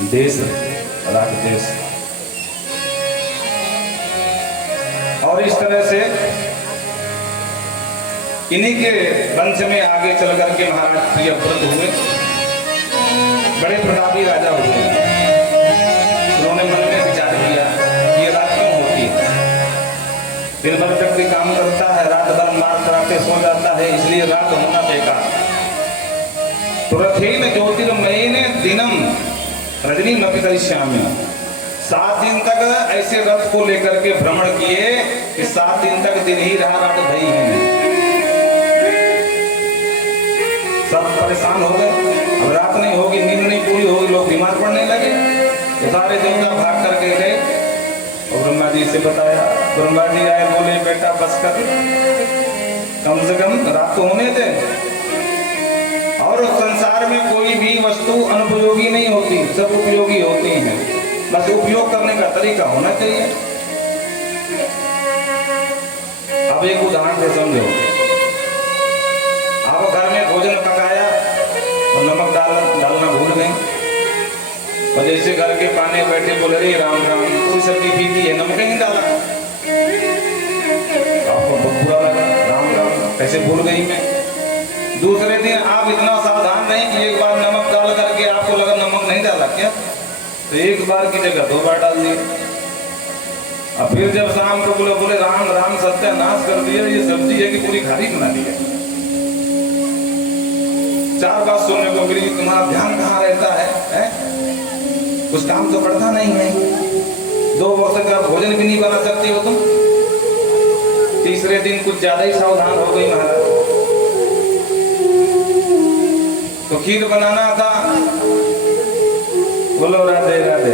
देश राग देश। और इस तरह से इन्हीं के वंश में आगे चल करके महाराज प्रियव्रत हुए, बड़े प्रतापी राजा हुए। उन्होंने मन में विचार किया ये रात क्यों होती है, दिन भर व्यक्ति काम करता है, रात भर मार कराते सो जाता है, इसलिए रात होना बेकार। तुरथेन ज्योतिर्मयेन दिनम रजनीमपि करिष्यामि। 7 दिन तक ऐसे रथ को लेकर के भ्रमण किए कि 7 दिन तक दिन ही रहा, रात भई ही नहीं। सब परेशान हो गए, अब रात नहीं होगी, नींद नहीं पूरी होगी, लोग बीमार पड़ने लगे। तो सारे देवता भाग करके गए और ब्रह्मा जी से बताया। ब्रह्मा जी आए, बोले बेटा बस कर, कम से कम रात तो होने दे। और संसार में कोई भी वस्तु अनुपयोगी नहीं होती, सब उपयोगी होती हैं, बस उपयोग करने का तरीका होना चाहिए। अब एक उदाहरण से समझो, आप घर में भोजन पकाया और नमक डालना भूल गए, और जैसे घर के पानी बैठे बोले रे राम राम कोई सब्जी फीकी है, नमक नहीं डाला, आपको बहुत बुरा लगा, राम राम कैसे भूल गई मैं। दूसरे दिन आप इतना सावधान नहीं कि एक बार नमक डाल करके आपको लगा नमक नहीं डाला क्या, तो एक बार की जगह 2 बार डाल दिए। अब फिर जब शाम को बोले राम राम सत्यानाश कर दिया, ये सब्जी है कि पूरी खारी बना दी है। 4 बात सुनने को मिली, तुम्हारा ध्यान कहाँ रहता है? कुछ काम तो पड़ता नहीं है, 2 वक्त का भोजन भी नहीं बना सकती हो तुम। तीसरे दिन कुछ ज्यादा ही सावधान हो गई महाराज, तो खीर बनाना था, बोलो राधे राधे,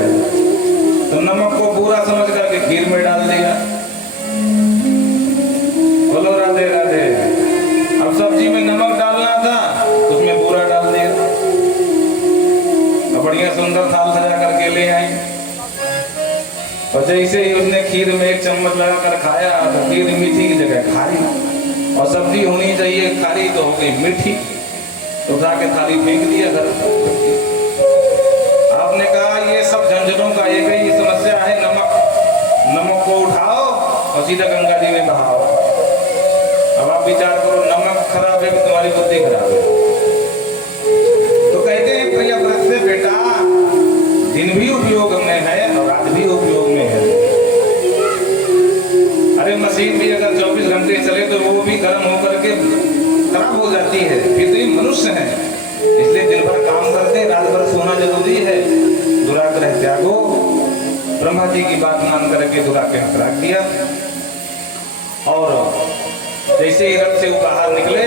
तो नमक को पूरा समझ करके खीर में डाल दिया, बोलो राधे राधे। अब सब्जी में नमक डालना था, उसमें पूरा डाल दिया, तो बढ़िया सुंदर थाल सजा करके ले आई। और जैसे ही उसने खीर में 1 चम्मच लगाकर खाया तो खीर मीठी की जगह खारी, और सब्जी होनी चाहिए खारी तो हो गई मीठी, तो उठा के थाली फेंक दिया घर। आपने कहा ये सब झंझटों का एक ही समस्या है, नमक को उठाओ और सीधा गंगा जी में बहाओ। अब आप विचार करो, नमक खराब है कि तुम्हारी बुद्धि खराब है। तो कहते हैं प्रियव्रत से बेटा दिन भी उपयोग में है और रात भी उपयोग में है। अरे मशीन भी अगर 24 घंटे चले तो वो भी गर्म होकर के खराब हो जाती है, फिर तो ये मनुष्य है, इसलिए दिन भर काम करते हैं, रात भर सोना जरूरी है। दुराग्रह त्यागो। ब्रह्मा जी की बात मान करके दुराग्रह त्याग किया, और जैसे ही रथ से वो बाहर निकले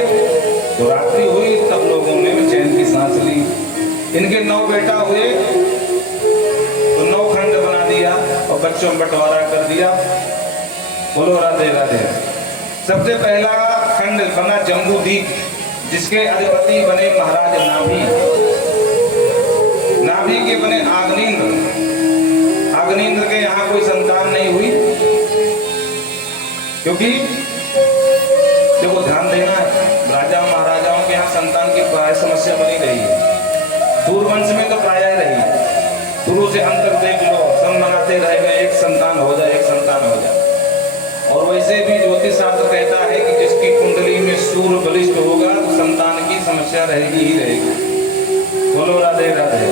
तो रात्रि हुई, तब लोगों ने चैन की सांस ली। इनके 9 बेटा हुए तो 9 खंड बना दिया और बच्चों में बंटवारा कर दिया। बोलो राधे राधे। सबसे पहला खंड बना जम्बूद्वीप, जिसके अधिपति बने महाराज नाभि। नाभि के बने आग्नेन्द्र। आग्नेन्द्र के यहाँ कोई संतान नहीं हुई, क्योंकि देखो ध्यान देना है, राजा महाराजाओं के यहाँ संतान की प्राय समस्या बनी रही है। सूर्यवंश में तो प्राय रही, शुरू से अंत तक देख लो, सब मनाते रहेगा एक संतान हो जाए, एक संतान हो जाए। और वैसे भी ज्योतिष शास्त्र कहता है कि जिसकी कुंडली में सूर्य बलिष्ठ होगा तो संतान की समस्या रहेगी ही रहेगी। बोलो राधे राधे।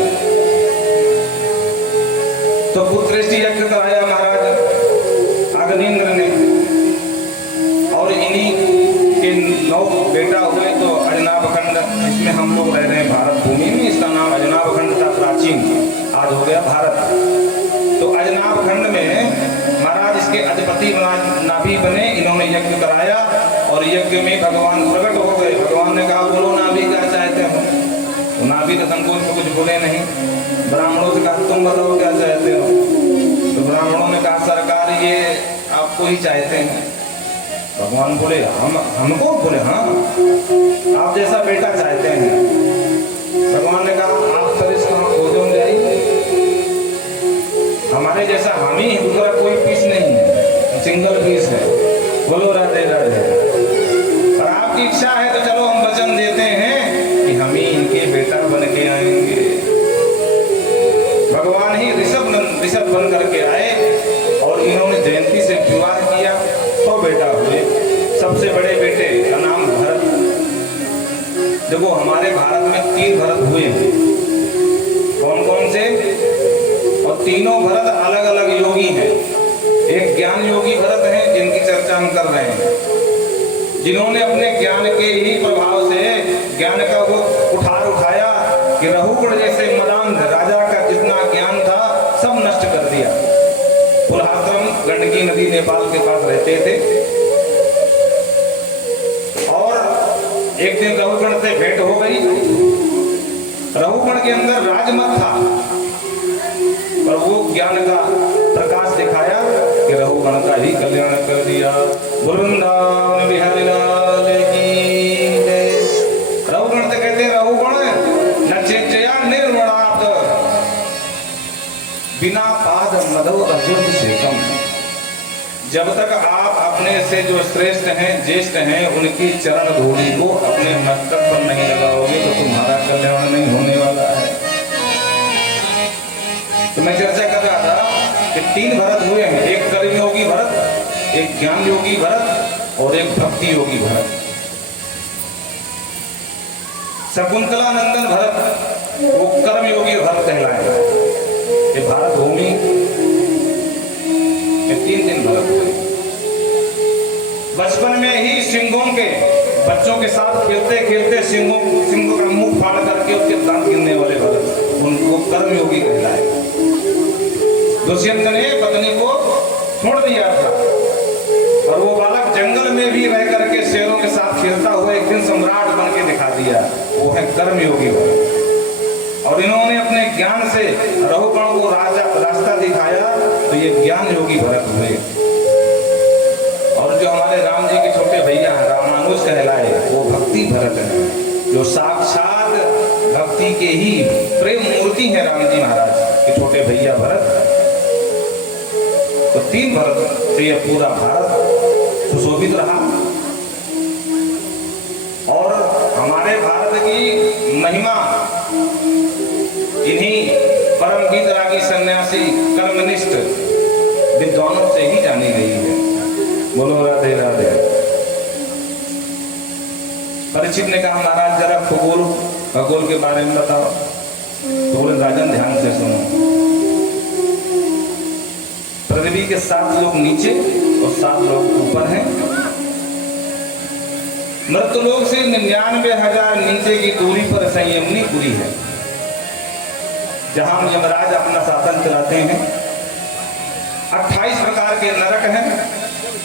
तो पुत्रेष्टि यज्ञ कराया महाराज आग्नेन्द्र ने, और इन्हीं के 9 बेटा हुए। तो अजनाभ खंड, इसमें हम लोग रह रहे हैं भारत भूमि में, इसका नाम अजनाभ खंड था प्राचीन, आज हो गया भारत। तो अजनाभ खंड में महाराज इसके अधिपति नाभि बने, इन्होंने यज्ञ कराया और यज्ञ में भगवान प्रकट हो गए। भगवान ने कहा बोलो नाभि क्या चाहते हो, तो नाभि तो संकोच में कुछ बोले नहीं। ब्राह्मणों से कहा तुम बताओ क्या चाहते हो, तो ब्राह्मणों ने कहा सरकार ये आपको ही चाहते हैं। भगवान बोले हमको, बोले हाँ आप जैसा बेटा चाहते हैं। भगवान ने कहा आप सर इसको हम खोजों जाइए, हमारे जैसा हम ही, दूसरा कोई पीस नहीं है, सिंगल पीस है। बोलो राधे राधे। और आपकी इच्छा है तो चलो हम वचन देते हैं कि हम ही इनके बेटा बन के आएंगे। भगवान ही ऋषभ बन करके आए और इन्होंने जयंती से विवाह किया। 100 बेटा हुए। सबसे बड़े बेटे का नाम भरत। देखो हमारे भारत में 3 भरत हुए हैं। कौन कौन से? और तीनों भरत अलग अलग योगी हैं। एक ज्ञान योगी भरत हैं जिनकी चर्चा हम कर रहे हैं, जिन्होंने अपने ज्ञान के ही प्रभाव से ज्ञान का वो उठाया कि रहुगुण जैसे मदांध राजा का जितना ज्ञान था सब नष्ट कर दिया। पुलहाश्रम गंडकी नदी नेपाल के पास रहते थे और एक दिन रहुगण से भेंट हो गई। रहुगण के अंदर राजमत था और वो ज्ञान का प्रकाश दिखाया कि रहुगण का ही कल्याण कर दिया। वृंदावन बिहारी लाल की जय। रहुगण से कहते हैं रहुगण नचेचया निर्वणात् बिना पाद मधो अज्योतिषेकम। जब तक आप अपने से जो श्रेष्ठ हैं, ज्येष्ठ हैं, उनकी चरण धूलि को अपने मस्तक पर नहीं लगाओगे तो तुम्हारा कल्याण नहीं होने वाला है। तो मैं चर्चा कर रहा था कि 3 भरत हुए हैं। एक कर्म योगी भरत, एक ज्ञान योगी भरत और एक भक्ति योगी भरत। शकुंतला नंदन भरत वो कर्म योगी भरत कहलाए। ये भारत भूमि में 3 भरत हुए। बचपन में ही सिंहों के बच्चों के साथ खेलते खेलते सिंहों का मुंह फाड़ करके उसके दांत गिरने वाले भरत, उनको कर्म योगी कहलाए। दुष्यंत ने पत्नी को छोड़ दिया था और वो बालक जंगल में भी रह करके शेरों के साथ खेलता हुआ एक दिन सम्राट बन के दिखा दिया। वो है कर्म योगी भरत। और इन्होंने अपने ज्ञान से रहुगण को रास्ता दिखाया तो ये ज्ञान योगी भरत हुए। और जो हमारे राम जी के छोटे भैया रामानुज कहलाए वो भक्ति भरत है, जो साक्षात भक्ति के ही प्रेम मूर्ति है राम जी महाराज के छोटे भैया भरत। तो 3 भरत से यह पूरा भारत सुशोभित रहा। और हमारे भारत की महिमा इन्हीं परम गीतरागी सन्यासी कर्मनिष्ठ विद्वानों से ही जानी गई है। बोलो राधे राधे। परीक्षित ने कहा महाराज जरा खगोल के बारे में बताओ। तो बोले राजन ध्यान से सुनो। पृथ्वी के 7 लोग नीचे और 7 लोग ऊपर हैं। मृत्युलोक से 99,000 नीचे की दूरी पर संयमनीपुरी है, जहां यमराज अपना शासन चलाते हैं। 28 प्रकार के नरक हैं।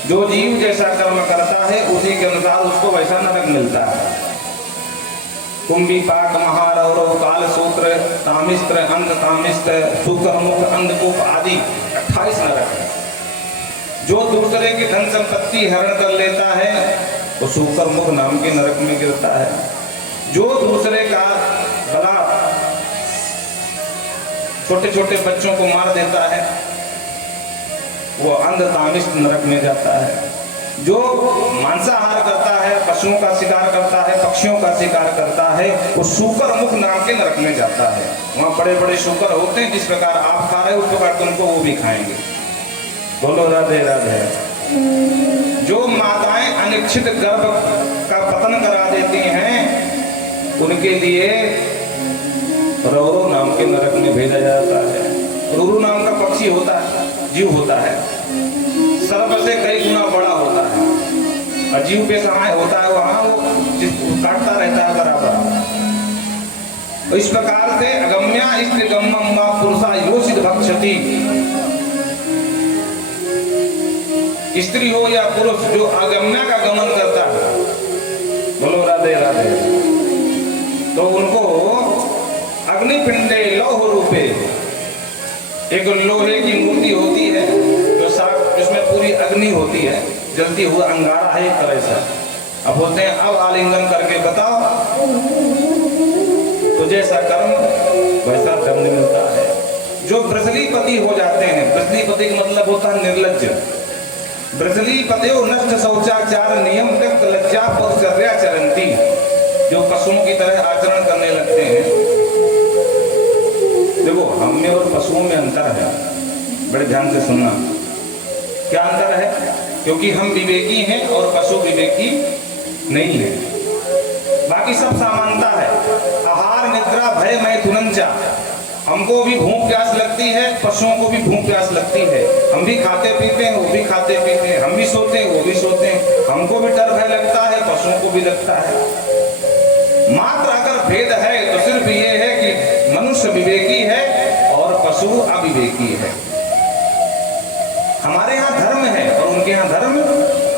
जो जीव जैसा कर्म करता है उसी के अनुसार उसको वैसा नरक मिलता है। कुंभीपाक, महारौरव, कालसूत्र, तामिस्त्र, अंध तामिस्त्र, शुक्रमुख, अंधकूप आदि 28 नरक है। जो दूसरे की धन संपत्ति हरण कर लेता है वो शुक्रमुख नाम के नरक में गिरता है। जो दूसरे का गला छोटे छोटे बच्चों को मार देता है वो अंध तामिष्ट नरक में जाता है। जो मांसाहार करता है, पशुओं का शिकार करता है, पक्षियों का शिकार करता है, वो शूकर मुख नाम के नरक में जाता है। वहाँ बड़े बड़े शूकर होते हैं, जिस प्रकार आप खा रहे हो उस प्रकार तुमको वो भी खाएंगे। बोलो राधे राधे। जो माताएं अनिश्चित गर्भ का पतन करा देती हैं उनके लिए रौरव नाम के नरक में भेजा जाता है। रुरु नाम का पक्षी होता है, जीव होता है, सर्प से कई गुना बड़ा होता है और जीव पे सहाय होता है, वहां वो काटता रहता है बराबर। तो इस प्रकार से अगम्या इष्टगम्यम वा पुरुषा योषित भक्षति, स्त्री हो या पुरुष जो अगम्या का गमन करता है, बोलो राधे राधे, तो उनको अग्निपिंडे लौह रूपे, एक लोहे की मूर्ति होती है जो जिसमें पूरी अग्नि होती है, जलती हुआ अंगारा है एक तरह से। अब बोलते हैं अब आलिंगन करके बताओ तो जैसा कर्म वैसा दंड मिलता है। जो ब्रजलीपति हो जाते हैं, ब्रजलीपति का मतलब होता है निर्लज्ज। ब्रजलीपतयो नष्ट शौचाचार नियम त्यक्त लज्जा पौश्चर्या चरंती, जो पशुओं की तरह आचरण करने लगते हैं देखो, हम में और पशुओं में अंतर है, बड़े ध्यान से सुनना। क्या अंतर है? क्योंकि हम विवेकी हैं और पशु विवेकी नहीं है। बाकी सब समानता है। आहार निद्रा भय मैथुनंचा, हमको भी भूख प्यास लगती है, पशुओं को भी भूख प्यास लगती है। हम भी खाते पीते हैं, वो भी खाते पीते हैं। हम भी सोते हैं, वो भी सोते हैं। हमको भी डर भय लगता है, पशुओं को भी लगता है। मात्र अगर भेद है तो सिर्फ ये है कि मनुष्य विवेकी है और पशु अविवेकी है। हमारे यहाँ धर्म है और उनके यहाँ धर्म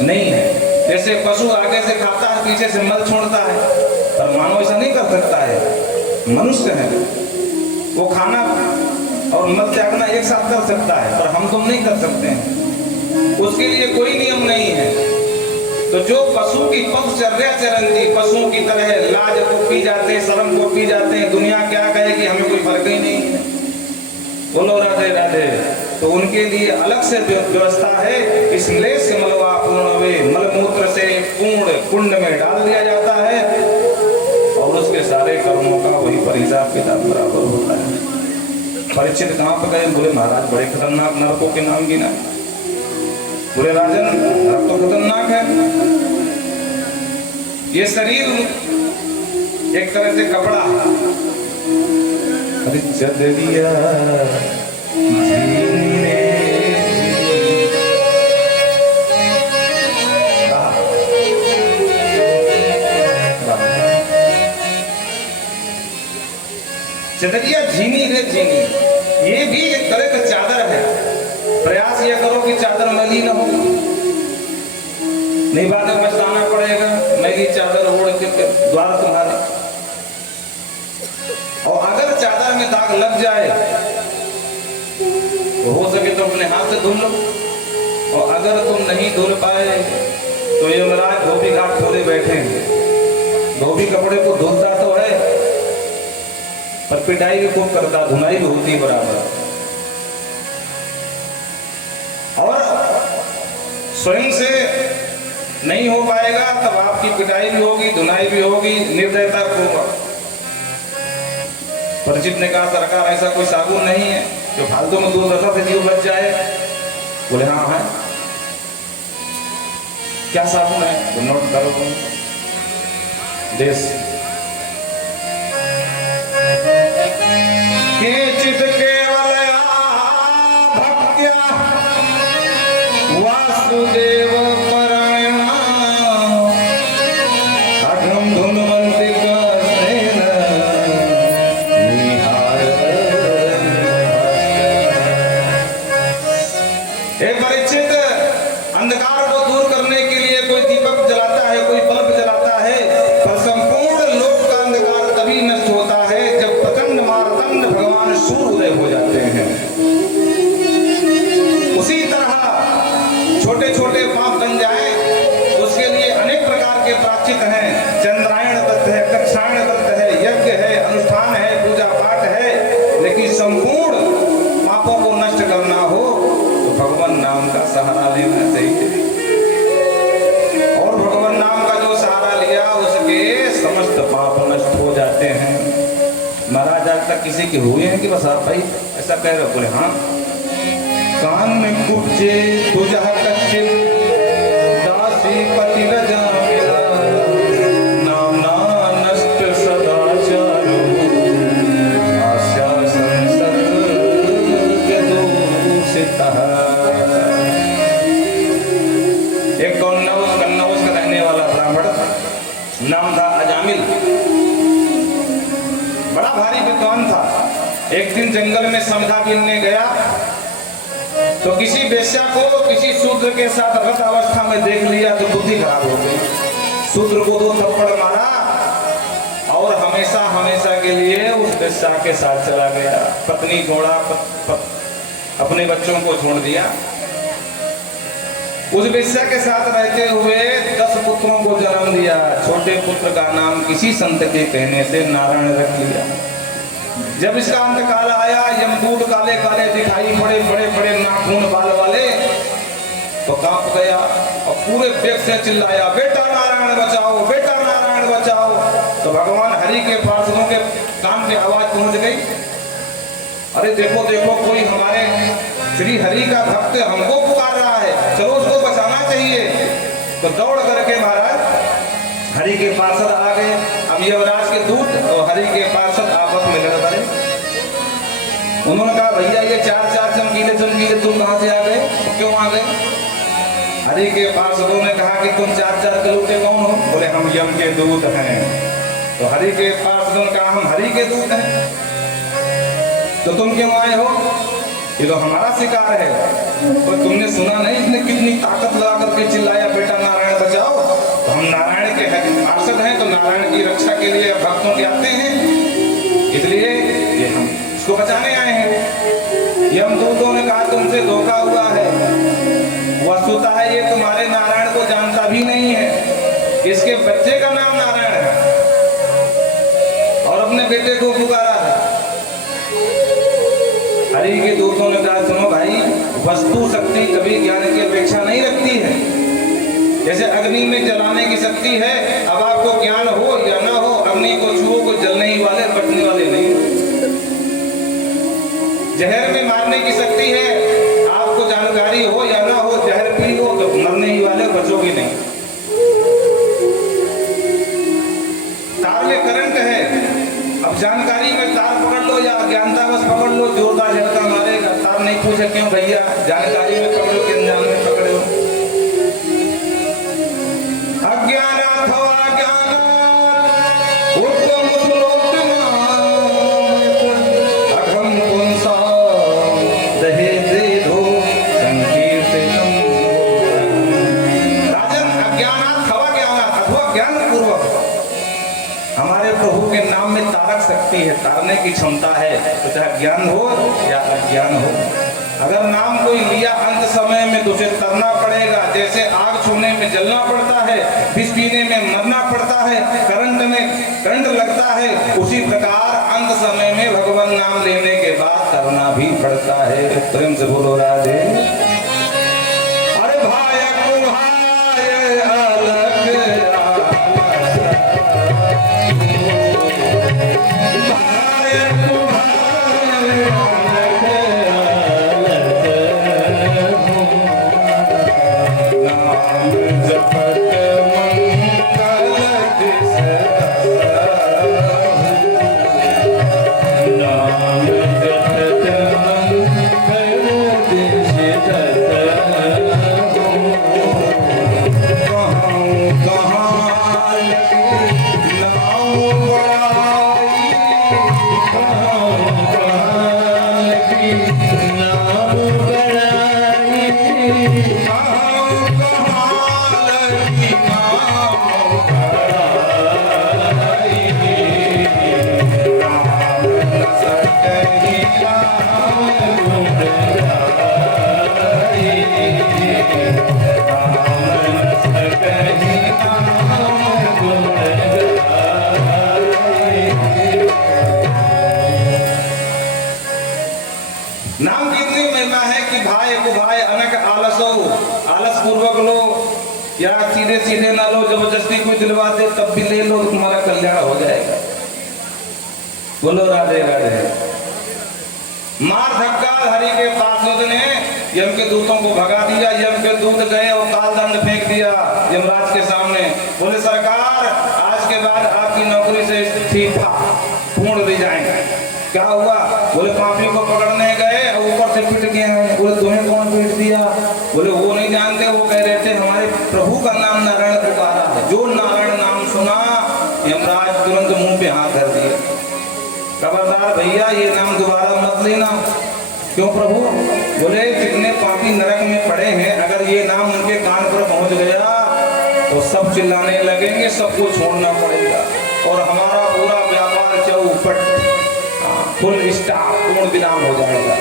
नहीं है। जैसे पशु आगे से खाता है, पीछे से मल छोड़ता है, पर मानव ऐसा नहीं कर सकता है। मनुष्य है, वो खाना और मल त्यागना एक साथ कर सकता है, पर हम तुम नहीं कर सकते हैं। उसके लिए कोई नियम नहीं है। तो जो पशु की पशुचर्या चरंती, पशुओं की तरह लाज को पी जाते, शर्म को पी जाते हैं, दुनिया क्या कहेगी, हमें कोई फर्क ही नहीं है। बोलो राधे राधे। तो उनके लिए अलग से व्यवस्था है। इस क्लेश से मलवा पूर्ण वे, मलमूत्र से पूर्ण कुंड में डाल दिया जाता है और उसके सारे कर्मों का वही पर हिसाब किताब बराबर होता है। परीक्षित कहाँ पर गए? बोले महाराज बड़े खतरनाक नरकों के नाम गिना। बोले राजन, नरक तो खतरनाक है। ये शरीर एक तरह से कपड़ा, चदरिया चदरिया झीनी रे झीनी, ये भी एक तरह का चादर है। प्रयास यह करो कि चादर मैली न हो, नहीं बाद में पछताना पड़ेगा। मैली चादर ओढ़ के द्वार तुम्हारे, और अगर चादर में दाग लग जाए तो हो सके तो अपने हाथ से धुल लो, और अगर तुम नहीं धुल पाए तो यमराज धोबी घाट खोले बैठे हैं। धोबी कपड़े को धुलता तो है, पर पिटाई भी खूब करता, धुनाई भी होती बराबर। और स्वयं से नहीं हो पाएगा तब आपकी पिटाई भी होगी, धुनाई भी होगी, निर्दयता होगा। परिचित ने कहा सरकार ऐसा कोई साबुन नहीं है जो फालतू में दूध रखा से जीव बच जाए? बोले हाँ है। क्या साबुन है? तो नोट करो तुम। देश केचित केवल भक्त्या वासुदेव परायणा अघम धुनवंती कसेन निहार। हे परीक्षित, अंधकार को दूर करने के लिए कोई दीपक जलाता है, कोई बल्ब जलाता है, पर संपूर्ण लोक का अंधकार तभी नष्ट होता है जब प्रचंड मारतंड भगवान सूर्योदय हो जाते हैं। उसी तरह छोटे छोटे पाप बन जाए उसके लिए अनेक प्रकार के प्रायश्चित हैं। चंद्रायण व्रत है, कक्षायण व्रत है, यज्ञ है, अनुष्ठान है, पूजा पाठ है, लेकिन संपूर्ण पापों को नष्ट करना हो तो भगवान नाम का सहारा लेना चाहिए। और भगवान नाम का जो सहारा लिया उसके समस्त पाप नष्ट हो जाते हैं। महाराज आज तक किसी के हुए हैं कि बस आप भाई ऐसा कह रहे हो? बोले हाँ। कान में कुब्जे तुझा कच्चे दासी पति रजा मेरा नाना नष्ट सदाचारो आशा संसर्ग के दूषित। एक कन्नौज का रहने वाला ब्राह्मण, नाम था अजामिल, बड़ा भारी विद्वान था। एक दिन जंगल में समझा बीनने गया तो किसी वेश्या को किसी शूद्र के साथ रत अवस्था में देख लिया तो बुद्धि खराब हो गई। शूद्र को 2 थप्पड़ मारा और हमेशा हमेशा के लिए उस वेश्या के साथ चला गया। पत्नी छोड़ा, अपने बच्चों को छोड़ दिया। उस वेश्या के साथ रहते हुए 10 पुत्रों को जन्म दिया। छोटे पुत्र का नाम किसी संत के कहने से नारायण रख लिया। जब इसका अंतकाल आया, यमदूत काले काले दिखाई पड़े, बड़े बड़े नाखून बाल वाले, तो कांप गया और पूरे वेग से चिल्लाया, बेटा नारायण बचाओ, बेटा नारायण बचाओ। तो भगवान हरि के पार्षदों के कान में आवाज पहुंच गई। अरे देखो देखो, कोई हमारे श्री हरि का भक्त हमको पुकार रहा है, चलो उसको बचाना चाहिए। तो दौड़ करके महाराज हरि के पार्षद आ गए। अब यमराज के दूत और हरि के पार्षद आपस में लड़ पड़े। उन्होंने कहा भैया ये चार चार चमकीले चमकीले तुम कहां से आ गए, क्यों आ गए? हरि के पार्षदों ने कहा कि तुम चार चार किलो के कौन हो? बोले हम यम के दूत हैं। तो हरि के पार्षदों ने कहा हम हरि के दूत हैं, तो तुम क्यों आए हो? ये तो हमारा शिकार है। तो तुमने सुना नहीं इसने कितनी ताकत लगा करके चिल्लाया बेटा नारायण बचाओ? तो हम नारायण के पार्षद हैं, तो नारायण की रक्षा के लिए भक्तों के आते हैं, इसलिए ये हम इसको बचाने आए हैं। यमदूतों ने कहा तुमसे धोखा हुआ है, वस्तुतः है ये तुम्हारे नारायण को जानता भी नहीं है, इसके बच्चे का नाम नारायण है और अपने बेटे को पुकारा है। हरि के दूतों ने कहा सुनो भाई, वस्तु शक्ति कभी ज्ञान की अपेक्षा नहीं रखती है। जैसे अग्नि में जलाने की शक्ति है, अब आपको ज्ञान हो या ना हो, अग्नि को छुओ को जलने ही वाले बचने वाले नहीं। जहर में मारने की शक्ति है, आपको जानकारी हो या ना हो, जहर पी हो तो मरने ही वाले बचोगे नहीं। तार में करंट है, अब जानकारी में तार पकड़ लो या अज्ञानता बस पकड़ लो, जोरदार झटका मारेगा। तार नहीं पूछे क्यों भैया, जानकारी में पकड़ो कि अनजान में पकड़े हो। अज्ञानात् हो अज्ञानात् उत्तम श्लोकनात् अघम पुंसा दहेजेधो संकीर्तनम। राजन अज्ञानात् हवा ज्ञानात् अथवा ज्ञान पूर्वक हमारे प्रभु के नाम में तारक शक्ति है, तारने की क्षमता है, तो चाहे ज्ञान हो या अज्ञान हो। अगर नाम कोई लिया अंत समय में तो उसे तरना पड़ेगा, जैसे आग छूने में जलना पड़ता है, विष पीने में मरना पड़ता है, करंट में करंट लगता है, उसी प्रकार अंत समय में भगवान नाम लेने के बाद करना भी पड़ता है। प्रेम से बोलो राधे। अरे भाई नाम की इतनी महिमा है कि भाई को भाई अनक आलसो, आलस पूर्वक लो या सीधे सीधे ना लो, जबरदस्ती कोई दिलवा दे तब भी ले लो, तुम्हारा कल्याण हो जाएगा। बोलो राधे राधे। मार धक्का हरि के पार्षद ने यम के दूतों को भगा दिया। यम के दूत गए और काल दंड फेंक दिया यमराज के सामने। बोले सरकार आज के बाद आपकी नौकरी से इस्तीफा, पूर्ण रिजाइन। क्या हुआ? बोले पापी को पकड़ने गए और ऊपर से पिट गए हैं। बोले तुम्हें कौन पीट दिया? बोले वो नहीं जानते, वो कह रहे थे हमारे प्रभु का नाम नारायण पुकारा है। जो नारायण नाम सुना यमराज तुरंत मुंह पे हाथ धर दिए। खबरदार भैया ये नाम दोबारा मत लेना। क्यों प्रभु? बोले कितने पापी नरक में पड़े हैं, अगर ये नाम उनके कान पर पहुंच गया तो सब चिल्लाने लगेंगे, सबको छोड़ना पड़ेगा और हमारा पूरा व्यापार चौपट, फुल स्टॉप, पूर्ण विराम हो जाएगा।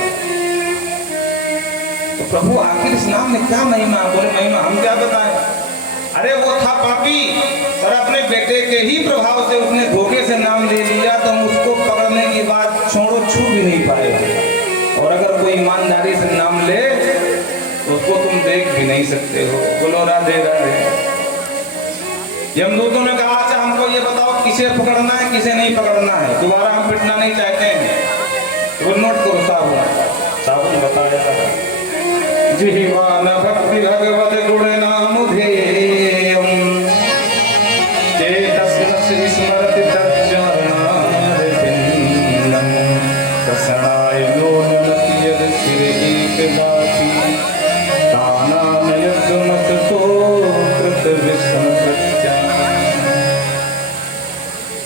तो प्रभु आखिर इस नाम में क्या महिमा? बोले महिमा हम क्या बताएं? अरे वो था पापी और अपने बेटे के ही प्रभाव से उसने धोखे से नाम ले लिया, तो हम उसको पकड़ने की बात छोड़ो छू भी नहीं पाएगा। और अगर कोई ईमानदारी से नाम ले तो उसको तुम देख भी नहीं सकते हो। बोलो राधे राधे। यमदूतों ने कहा अच्छा हमको ये बताओ किसे पकड़ना है किसे नहीं पकड़ना है, दोबारा हम पिटना नहीं चाहते हैं। तो नोट करो साबुन बताया। जिह्वा न भक्ति भगवत गुण नाम ध्येयम् चेतस्य स्मरति तच्चरणारविन्दम् प्रसणाय योनिमति यद् शिर एकदापि तानानयद्मततो कृतविस्मृत्या।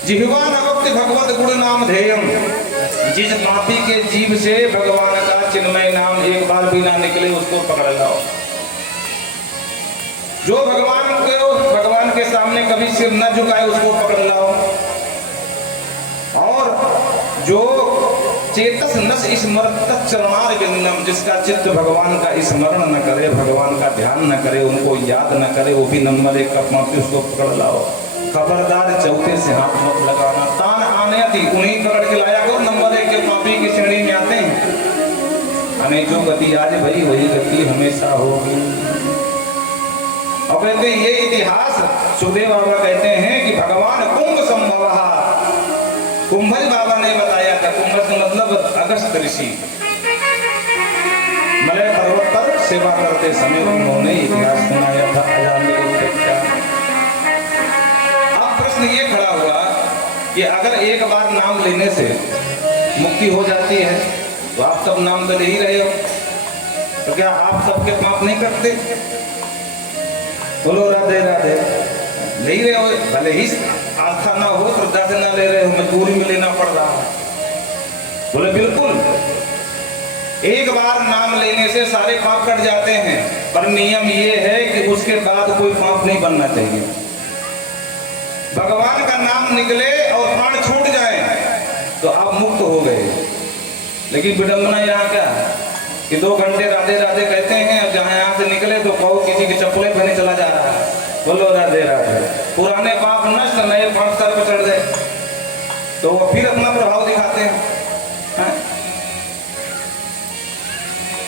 जिह्वा न भक्ति भगवत गुण नाम ध्येयम्, जिस पापी के जीव से भगवान का चिन्मय नाम एक बार भी ना निकले उसको पकड़ लाओ। जो भगवान के सामने कभी सिर न झुकाए उसको पकड़ लाओ। और जो चेतस नस स्मरत चरणार विंदम, जिसका चित्त भगवान का स्मरण न करे, भगवान का ध्यान न करे, उनको याद न करे, वो भी नंबर एक का पापी, उसको पकड़ लाओ। खबरदार चौथे से हाथ मत लगाना। तान आने थी उन्हीं पकड़ के लाया करो, नंबर एक के पापी की श्रेणी में आते हैं। हमें जो गति आज भई वही गति हमेशा होगी। और कहते हैं ये इतिहास सुखदेव बाबा कहते हैं कि भगवान कुंभ संभव, कुंभज बाबा ने बताया था। कुंभज मतलब अगस्त ऋषि मलय पर्वत पर सेवा करते समय उन्होंने इतिहास सुनाया था। ये खड़ा हुआ कि अगर एक बार नाम लेने से मुक्ति हो जाती है तो आप सब नाम तो ले ही रहे हो, तो क्या आप सबके पाप नहीं करते? बोलो राधे राधे। ले ही रहे हो, भले ही आस्था ना हो, श्रद्धा से ना ले रहे हो, मजबूरी में लेना पड़ रहा है। बोले बिल्कुल, एक बार नाम लेने से सारे पाप कट जाते हैं, पर नियम ये है कि उसके बाद कोई पाप नहीं बनना चाहिए। भगवान का नाम निकले और प्राण छूट जाए तो आप मुक्त हो गए। लेकिन विडंबना यहाँ क्या कि 2 घंटे राधे राधे कहते हैं, और जहाँ यहाँ से निकले तो कहो किसी की चप्पलें पहने चला जा रहा है। बोलो राधे राधे। पुराने पाप नष्ट, नए पाप सर पर चढ़ गए तो वो फिर अपना प्रभाव दिखाते हैं।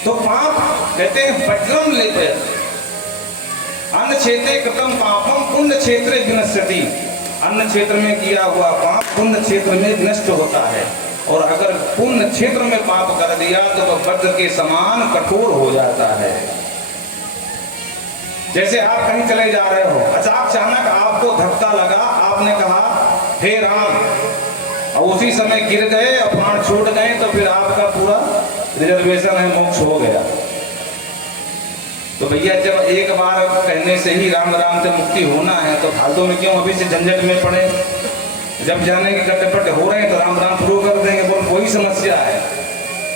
तो पाप कहते हैं वज्रम लेते, अन्न क्षेत्रे कृतम पापम पुण्य क्षेत्रे विनश्यति। अन्न क्षेत्र में किया हुआ पाप पुण्य क्षेत्र में नष्ट होता है, और अगर पुण्य क्षेत्र में पाप कर दिया तो वह वज्र के समान कठोर हो जाता है। जैसे आप कहीं चले जा रहे हो, अचानक आपको धक्का लगा, आपने कहा हे राम, और उसी समय गिर गए और प्राण छूट गए, तो फिर आपका पूरा रिजर्वेशन है, मोक्ष हो गया। तो भैया जब एक बार कहने से ही राम राम से मुक्ति होना है तो फालतू में क्यों अभी से झंझट में पड़े। जब जाने के कट्टे हो रहे हैं तो राम राम शुरू कर देंगे। बोल कोई समस्या है?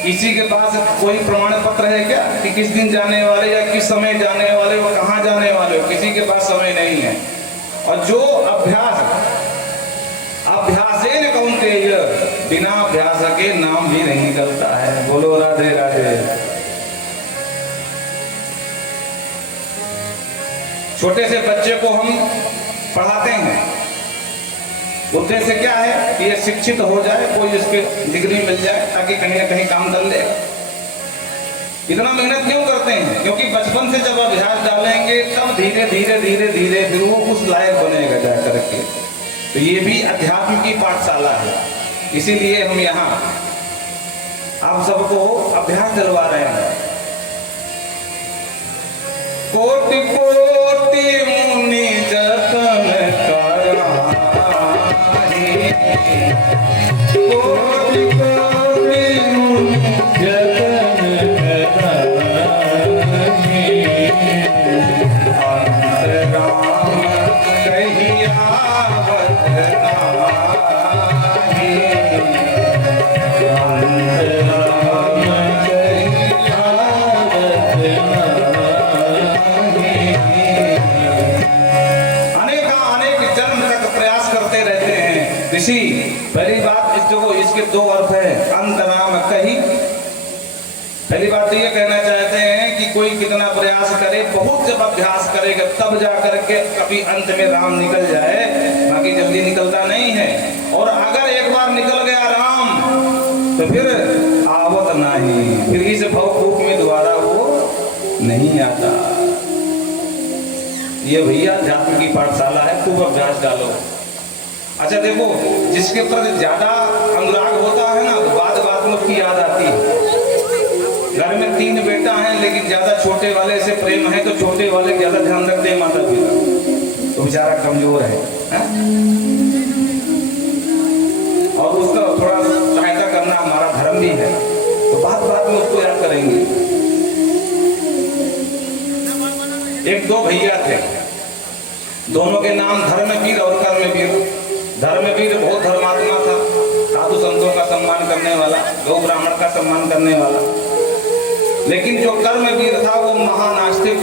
किसी के पास कोई प्रमाण पत्र है क्या कि किस दिन जाने वाले या किस समय जाने वाले हो, कहाँ जाने वाले हो? किसी के पास समय नहीं है। और जो अभ्यासेन कौन्तेय, बिना अभ्यास के नाम भी नहीं निकलता है। बोलो राधे राधे। छोटे से बच्चे को हम पढ़ाते हैं, उद्देश्य क्या है कि ये शिक्षित हो जाए, कोई इसके डिग्री मिल जाए ताकि कहीं ना कहीं काम कर ले। इतना मेहनत क्यों करते हैं? क्योंकि बचपन से जब अभ्यास डालेंगे तब धीरे धीरे धीरे धीरे फिर वो उस लायक बनेगा जा करके। तो ये भी अध्यात्म की पाठशाला है, इसीलिए हम यहाँ आप सबको अभ्यास दिलवा रहे हैं। कोटि कोटि मुनि जतन कराहि, कोटि कोटि मुनि जतन कराहि, अंत राम कहियावत नाही, अंत राम कहियावत नाही। ऋषि पहली बात इसके 2 अर्थ है। अंत राम कही, पहली बात तो ये कहना चाहते हैं कि कोई कितना प्रयास करे, बहुत जब अभ्यास करेगा तब जा करके कभी अंत में राम निकल जाए, बाकी जल्दी निकलता नहीं है। और अगर एक बार निकल गया राम तो फिर आवत नहीं, फिर इस भवकूप में दोबारा वो नहीं आता। ये भैया अध्यात्म की पाठशाला है, खूब अभ्यास डालो। अच्छा देखो, जिसके प्रति ज्यादा अनुराग होता है ना तो बात बात में उसकी याद आती घर में 3 बेटा हैं, लेकिन ज्यादा छोटे वाले से प्रेम है तो छोटे वाले ज्यादा ध्यान रखते हैं माता पिता, तो बेचारा कमजोर है? और उसका थोड़ा सहायता करना हमारा धर्म भी है, तो बात बात में उसको याद करेंगे। एक 2 भैया थे, दोनों के नाम धर्मवीर और कर्मवीर। धर्मवीर बहुत धर्मात्मा था, साधु संतों का सम्मान करने वाला, गौ ब्राह्मण का सम्मान करने वाला। लेकिन जो कर्मवीर था वो महानास्तिक,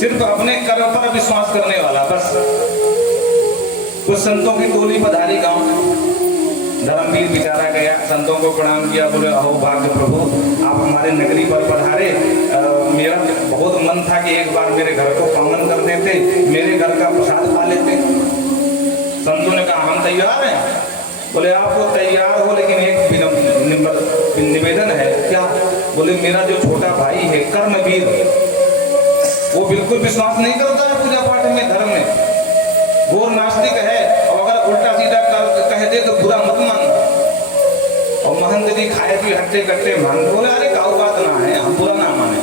सिर्फ अपने कर्म पर विश्वास करने वाला। बस कुछ संतों की टोली पधारी गांव में, धर्मवीर बेचारा गया, संतों को प्रणाम किया, बोले अहो भाग्य प्रभु, आप हमारे नगरी पर पधारे। मेरा बहुत मन था कि एक बार मेरे घर को पावन कर देते, मेरे घर का प्रसाद खा लेते। संतों ने कहा हम तैयार हैं। बोले आप तो तैयार हो, लेकिन एक निवेदन है। क्या? बोले मेरा जो छोटा भाई है कर्मवीर, वो बिल्कुल विश्वास नहीं करता है पूजा पाठ में, धर्म में, वो नास्तिक है, और अगर उल्टा सीधा कह दे तो बुरा मत मान। और महंत जी खाए पी हट्टे कट्टे मान, बोले अरे काऊ बात ना है, हम बुरा ना माने,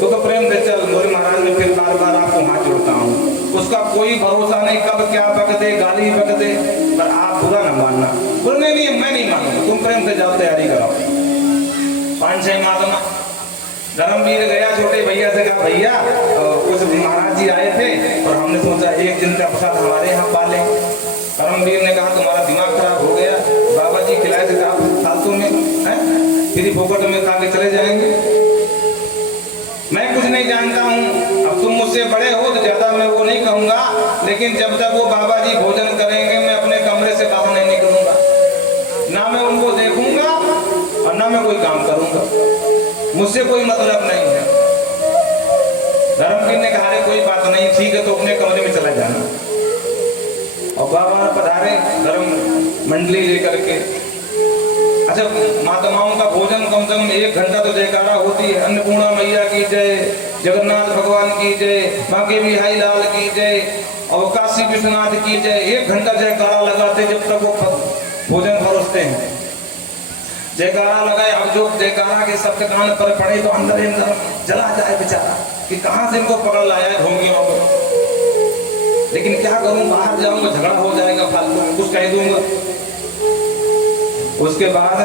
तो प्रेम दे चल। बोले महाराज मैं फिर बार बार आपको हाथ जोड़ता हूँ, उसका कोई भरोसा नहीं, कब क्या बक दे, गाली बक दे, पर आप बुरा ना मानना। बोले नहीं मैं नहीं मानूंगा, तुम प्रेम से जाओ, तैयारी करो। 5-6 महात्मा, धर्मवीर गया छोटे भैया से, कहा भैया कुछ महाराज जी आए थे और हमने सोचा एक दिन का प्रसाद हमारे यहाँ पाले। धर्मवीर ने कहा तुम्हारा दिमाग खराब हो गया, बाबा जी खिलाए थे आप फालतू में, फिर फोकट में खा के चले जाएंगे। मैं कुछ नहीं जानता हूँ, अब तुम मुझसे बड़े हो तो ज्यादा मैं वो नहीं कहूंगा, लेकिन जब तक वो बाबा जी भोजन करेंगे मैं अपने कमरे से बाहर नहीं निकलूंगा, ना मैं उनको देखूंगा और ना मैं कोई काम करूंगा, मुझसे कोई मतलब नहीं है। धर्मवीर ने कहा अरे कोई बात नहीं, ठीक है, तो अपने कमरे में चला जाना। और बाबा पधारे धर्म मंडली लेकर के। अच्छा, महात्माओं का भोजन कम से कम 1 घंटा तो जयकारा होती है, अन्नपूर्णा मैया की जय, जगन्नाथ भगवान की जय, बांके बिहारी लाल की जय, और काशी विश्वनाथ की जय। 1 घंटा जयकारा लगाते जब तक वो भोजन परोसते हैं। जयकारा लगाए, अब जो जयकारा के शब्द कान पर पड़े तो अंदर ही अंदर जला जाए बेचारा कि कहां से इनको पकड़ लाया है ढोंगियों को। लेकिन क्या करूं, बाहर जाऊंगा झगड़ा हो जाएगा, फालतू कुछ कह दूंगा। उसके बाद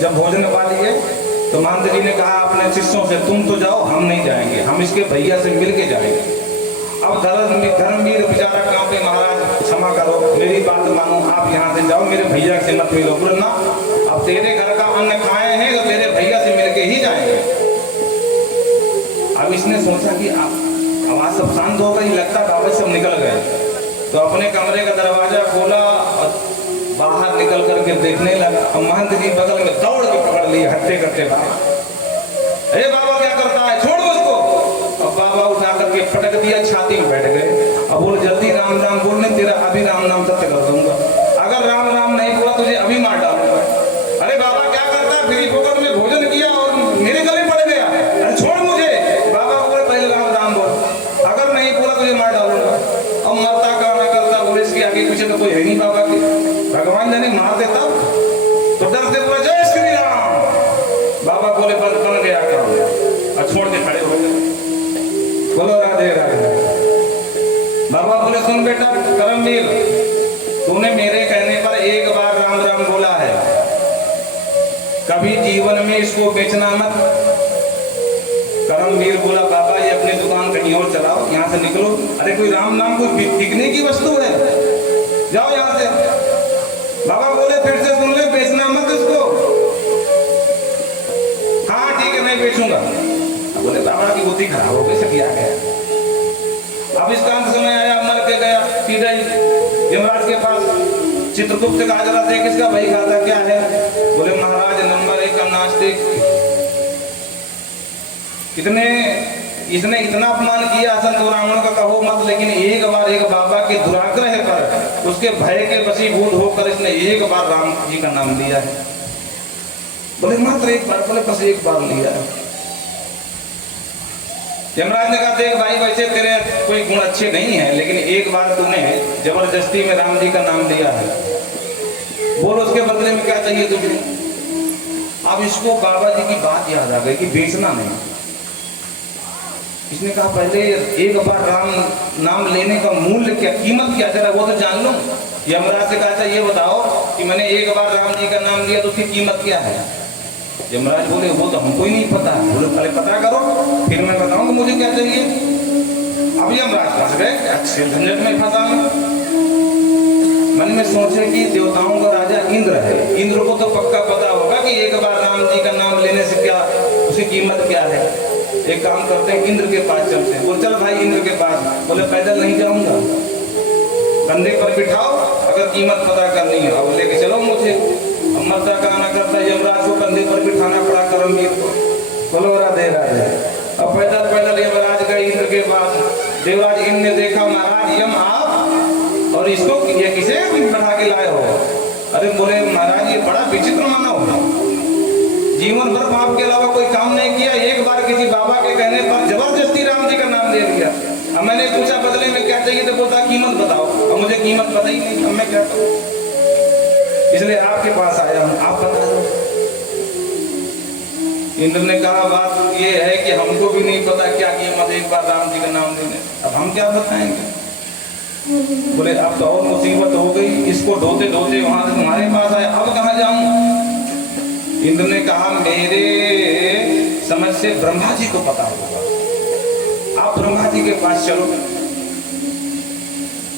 जब भोजन पा लिए तो महंत जी ने कहा अपने शिष्यों से तुम तो जाओ, हम नहीं जाएंगे, हम इसके भैया से मिल के जाएंगे। अब धर्मवीर बेचारा कांपे, महाराज क्षमा करो, मेरी बात मानो, आप यहाँ से जाओ, मेरे भैया से मत मिलो। बोले ना, अब तेरे घर का अन्न खाए हैं तो तेरे भैया से मिल के ही जाएंगे। अब इसने सोचा कि आवाज सब शांत हो गई, लगता कागज सब निकल गए, तो अपने कमरे का दरवाजा खोला और बाहर निकल करके देखने लगा। और महंत जी बगल में दौड़ के पकड़ लिए, हट्टे कट्टे बाहर, अरे बाबा क्या करता है, छोड़ दो उसको। और बाबा उठा करके पटक दिया, छाती में बैठ गए। अब बोले जल्दी राम राम बोलने, तेरा अभी राम नाम सत्य कर दूंगा, अगर राम राम नहीं बोला तुझे अभी मार डालूंगा। अरे बाबा क्या करता है, फ्री फोकट में भोजन किया और मेरे गले पड़ गया, अरे छोड़ मुझे। बाबा बोले पहले राम राम बोल, अगर नहीं बोला तुझे मार डालूंगा। और मरता का ना करता, बोले इसके आगे पीछे तो कोई है नहीं बाबा के, भगवान जाने मार देता तो डरते बोले जय श्री राम। बाबा बोले बन गया काम, और छोड़ के खड़े हो गए। बोलो राधे राधे। बाबा बोले सुन बेटा कर्मवीर, तूने मेरे कहने पर एक बार राम राम बोला है, कभी जीवन में इसको बेचना मत। कर्मवीर बोला बाबा ये अपनी दुकान कहीं और चलाओ, यहाँ से निकलो। अरे कोई राम नाम कोई बिकने की वस्तु है, जाओ यहाँ से। बाबा बोले फिर से सुन ले, बेचना मत इसको। हाँ ठीक है मैं बेचूंगा। बोले बाबा की बुद्धि खराब हो गई, सकिया गया। अब इसका अंत समय आया, मर के गया सीधा यमराज के पास। चित्रगुप्त कहा जरा देख इसका भाई खाता क्या है। बोले महाराज नंबर 1 का नास्तिक, इसने इतना अपमान किया संत ब्राह्मण का कहो मत, लेकिन एक बार एक बाबा के दुराग्रह पर उसके भय के वशीभूत होकर इसने एक बार राम जी का नाम लिया है। बोले मात्र एक बार, बोले बस एक बार लिया है। यमराज ने कहा देख भाई वैसे तेरे कोई गुण अच्छे नहीं है, लेकिन एक बार तूने जबरदस्ती में राम जी का नाम लिया है, बोल उसके बदले में क्या चाहिए तुझे। अब इसको बाबा जी की बात याद आ गई कि बेचना नहीं। इसने कहा पहले एक बार राम नाम लेने का मूल्य क्या, कीमत क्या, जरा वो तो जान लो। यमराज से कहा था ये बताओ कि मैंने एक बार राम जी का नाम लिया तो उसकी कीमत क्या है। यमराज बोले वो तो हमको ही नहीं पता। बोले पहले पता करो फिर मैं बताऊंगा मुझे क्या चाहिए। अब यमराज फंस गए, अच्छे झंझट में फंसा मैं। मन में सोचे कि देवताओं का राजा इंद्र है, इंद्र को तो पक्का पता होगा कि एक बार राम जी का नाम लेने से क्या उसकी कीमत क्या है। एक काम करते हैं इंद्र के पास चलते हैं। बोले चल भाई इंद्र के पास। बोले पैदल नहीं जाऊंगा, कंधे पर बिठाओ, अगर कीमत पता करनी है अब लेके चलो मुझे। मरता कहना करता यमराज को कंधे पर बिठाना पड़ा कर्मवीर को। बोलो राधे राधे। अब पैदल पैदल यमराज गए इंद्र के पास। देवराज इंद्र ने देखा महाराज यम आप और इसको ये किसे बैठा के लाए हो। अरे बोले महाराज ये बड़ा विचित्र मानव है, जीवन भर पाप के अलावा कोई काम नहीं किया, एक बार किसी बाबा के कहने पर जबरदस्ती राम जी का नाम ले लिया। अब मैंने पूछा बदले में क्या चाहिए तो बोलता कीमत बताओ। अब मुझे कीमत पता ही नहीं, अब मैं क्या करूं, इसलिए आपके पास आया हूं, आप बता दो। इंद्र ने कहा बात ये है कि हमको भी नहीं पता क्या कीमत एक बार राम जी का नाम लेने, अब हम क्या बताएंगे। बोले अब तो और मुसीबत हो गई, इसको ढोते ढोते वहां से तुम्हारे पास आया, अब कहाँ जाऊं। इंद्र ने कहा मेरे समझ से ब्रह्मा जी को पता होगा, आप ब्रह्मा जी के पास चलो।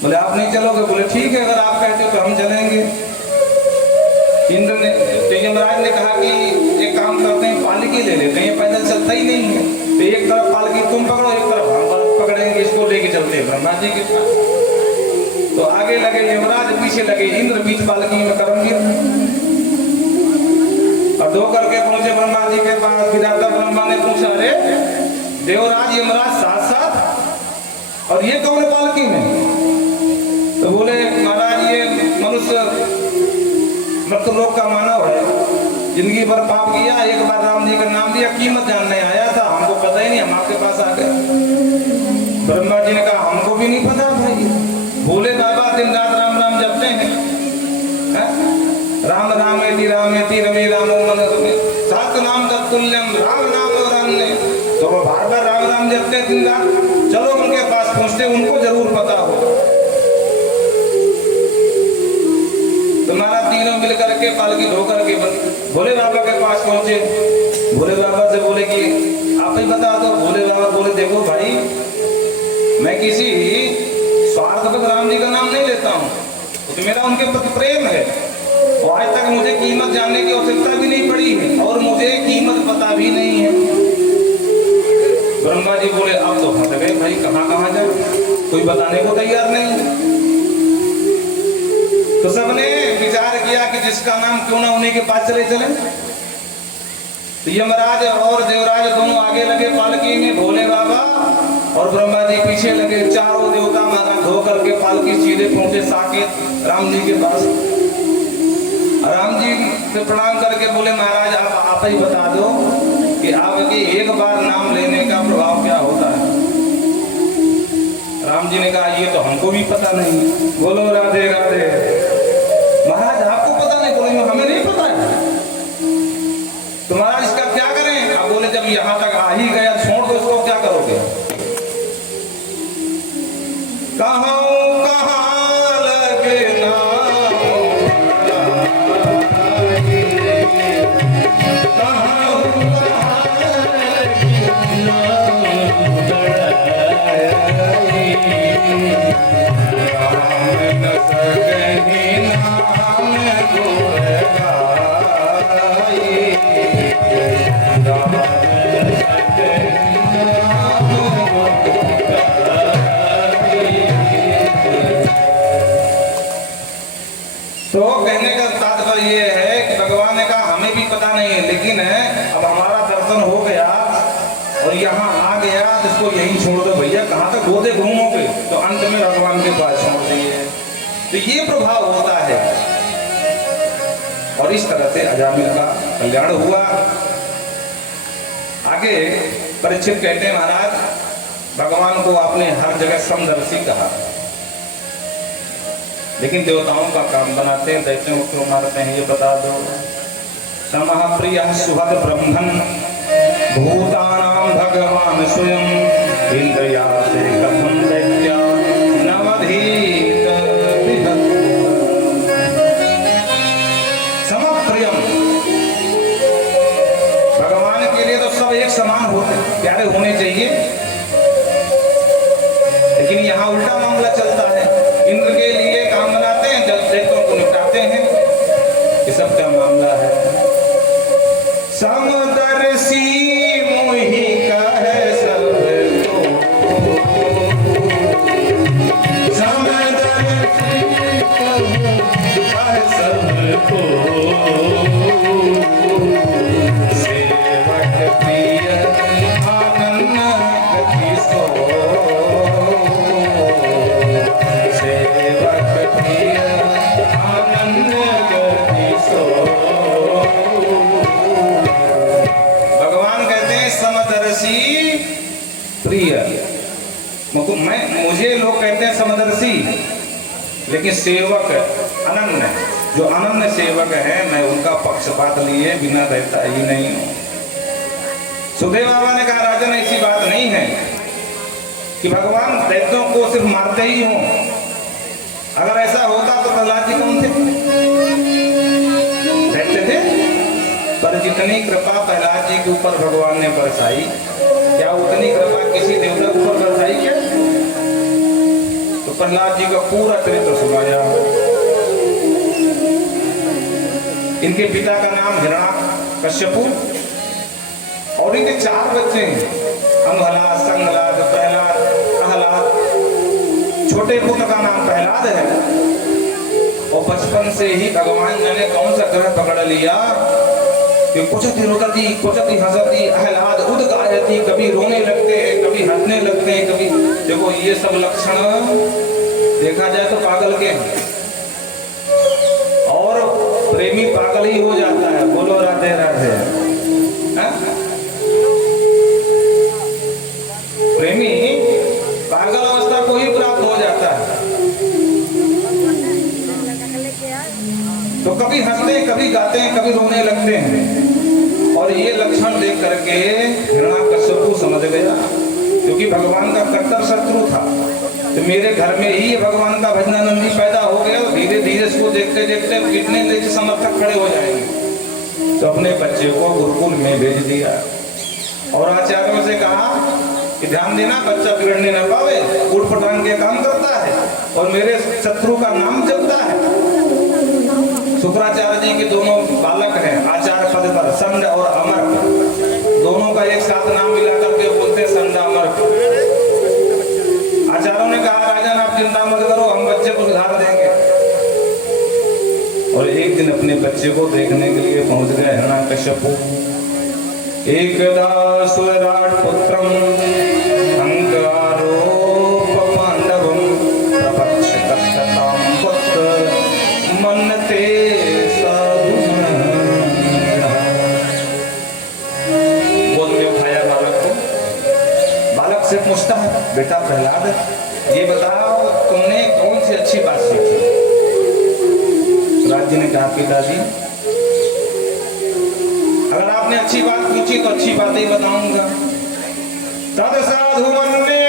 बोले आप नहीं चलोगे। बोले ठीक है अगर आप कहते हो तो हम चलेंगे। इंद्र ने तो यमराज ने कहा कि एक काम करते हैं पालकी ले लेते हैं, ये पैदल चलता ही नहीं है, तो एक तरफ पालकी तुम पकड़ो एक तरफ हम पकड़ेंगे, इसको लेके चलते हैं ब्रह्मा जी के पास। तो आगे लगे यमराज, पीछे लगे इंद्र, बीच पालकी में कर्मवीर। और दो करके पहुंचे ब्रह्मा जी के पास। विधाता ब्रह्मा ने पूछा अरे देवराज यमराज साथ साथ और ये कौन है पालकी में। तो बोले महाराज ये मनुष्य मृत लोक का मानव है, जिंदगी भर पाप किया, एक बार राम जी का नाम दिया, कीमत जानने आया था, हमको पता ही नहीं, हम आपके पास आ गए। ब्रह्मा जी ने कहा हमको भी नहीं पता भाई। बोले बाबा दिन रात राम राम जपते हैं, राम रामेति रामेति रमे रामो मनोरमे सात नाम तत्तुल्यम राम नाम और अन्य। तो वो बार बार राम राम जपते दिन रात। चलो उनके पास पहुंचते, उनको जरूर पता हो। तुम्हारा तीनों मिल करके पालकी धो करके भोले बाबा के पास पहुंचे। भोले बाबा से बोले कि आप ही बता दो। भोले बाबा बोले देखो भाई मैं किसी स्वार्थवश राम जी का नाम नहीं लेता हूँ, तो मेरा उनके प्रति प्रेम है और आज तक मुझे कीमत जानने की आवश्यकता भी नहीं पड़ी है और मुझे कीमत पता भी नहीं है। ब्रह्मा जी बोले अब तो फंस गए भाई, कहाँ कहाँ जाए, कोई बताने को तैयार नहीं। तो सबने विचार किया कि जिसका नाम क्यों ना उन्हीं के पास चले चले। तो यमराज और देवराज दोनों आगे लगे पालकी में, भोले बाबा और ब्रह्मा जी पीछे लगे। चारों देवता महाराज धो करके पालकी सीधे पहुंचे साकेत राम जी के पास। राम जी से प्रणाम करके बोले महाराज आप ही बता दो कि आपके एक बार नाम लेने का प्रभाव क्या होता है। राम जी ने कहा ये तो हमको भी पता नहीं। बोलो राधे राधे। महाराज आपको पता नहीं। बोले हमें नहीं पता है। तो महाराज इसका क्या करें। आप बोले जब यहाँ तक आ ही गया छोड़ दो इसको, क्या करोगे। कहाँ लगना तो कहने का तात्पर्य ये है कि भगवान ने कहा हमें भी पता नहीं है, लेकिन अब हमारा दर्शन हो गया और यहाँ आ गया तो इसको यहीं छोड़ दो भैया, कहाँ तक गोदे घूमोगे। तो अंत में भगवान के पास छोड़ दिए। तो ये प्रभाव होता है और इस तरह से अजामिल का कल्याण हुआ। आगे परीक्षित कहते हैं महाराज भगवान को आपने हर जगह समदर्शी कहा, लेकिन देवताओं का काम बनाते हैं, दैत्यों को क्यों मारते हैं ये बता दो। समः प्रियः सुहृद ब्रह्मन् भूतानां भगवान् स्वयं इन्द्रियासे कथं दैत्या नवधीत विहत् समः प्रियम। भगवान के लिए तो सब एक समान होते प्यारे होने चाहिए, लेकिन यहाँ उल्टा मामला चलता है। इंद्र के लिए काम बनाते हैं, जब दैत्यों को निपटाते हैं। ये सब क्या मामला है? समदर्शी मोहि कहे सबको, समदर्शी कहे सबको, सेवक प्रिय आनंद गति सो, सेवक प्रिय आनंद गति सो। समदर्शी प्रिय, मुझे लोग कहते हैं समदर्शी, लेकिन सेवक अनन्य, जो अनन्य सेवक है मैं उनका पक्षपात लिए बिना रहता ही नहीं हूं। सुखदेव बाबा ने कहा राजन ऐसी बात नहीं है कि भगवान दैत्यों को सिर्फ मारते ही हों। अगर ऐसा होता तो प्रहलाद जी कौन थे? दैत्य थे। पर जितनी कृपा प्रहलाद जी के ऊपर भगवान ने बरसाई, क्या उतनी कृपा किसी देवता के ऊपर बरसाई क्या? तो प्रहलाद जी का पूरा चरित्र सुनाया। इनके पिता का नाम हिरण्याकश्यपु और इनके 4 बच्चे हैं, अंगलाद, संगलाद, प्रहलाद, प्रहलाद। छोटे पुत्र का नाम प्रहलाद है और बचपन से ही भगवान ने कौन सा ग्रह पकड़ लिया कि कुचति रुदति कुचति हंसति अहलाद उद्गायति, कभी रोने लगते हैं, कभी हंसने लगते हैं, कभी। देखो ये सब लक्षण देखा जाए तो पागल के हैं, और प्रेमी पागल ही हो जाता है। बोलो राधे राधे। प्रेमी पागल अवस्था को ही प्राप्त हो जाता है। तो कभी हंसते हैं, कभी गाते हैं, कभी रोने लगते हैं। और ये लक्षण देख करके हिरण्याकश्यपु समझ गया, क्योंकि भगवान का कट्टर शत्रु था। तो मेरे घर में ही भगवान का भजनानंदी पैदा हो गया, धीरे धीरे इसको देखते देखते कितने देश समर्थक खड़े हो जाएंगे। तो अपने बच्चे को गुरुकुल में भेज दिया और आचार्यों से कहा कि ध्यान देना, बच्चा बिगड़ने न पावे, उठ पटांग के काम करता है और मेरे शत्रु का नाम जपता है। शुक्राचार्य जी के दोनों बालक हैं आचार्य पद पर, संड और अमर, दोनों का एक साथ नाम मिला करके बोलते संड अमर। आचार्यों ने कहा राजन आप चिंता मत करो, हम बच्चे को सुधार देंगे। और एक दिन अपने बच्चे को देखने के लिए पहुंच गए हिरण्याकश्यपु। एकदा सुराट पुत्रम अंगारोप पांडवम प्रपक्ष कथताम पुत्र मनते साधुन। गोद में उठाया बालक को, बालक से पूछता है बेटा प्रहलाद ये बताओ तुमने कौन सी अच्छी बात सीखी? राज जी ने कहा पिताजी अगर आपने अच्छी बात पूछी तो अच्छी बात ही बताऊंगा। तद साधु वन्दे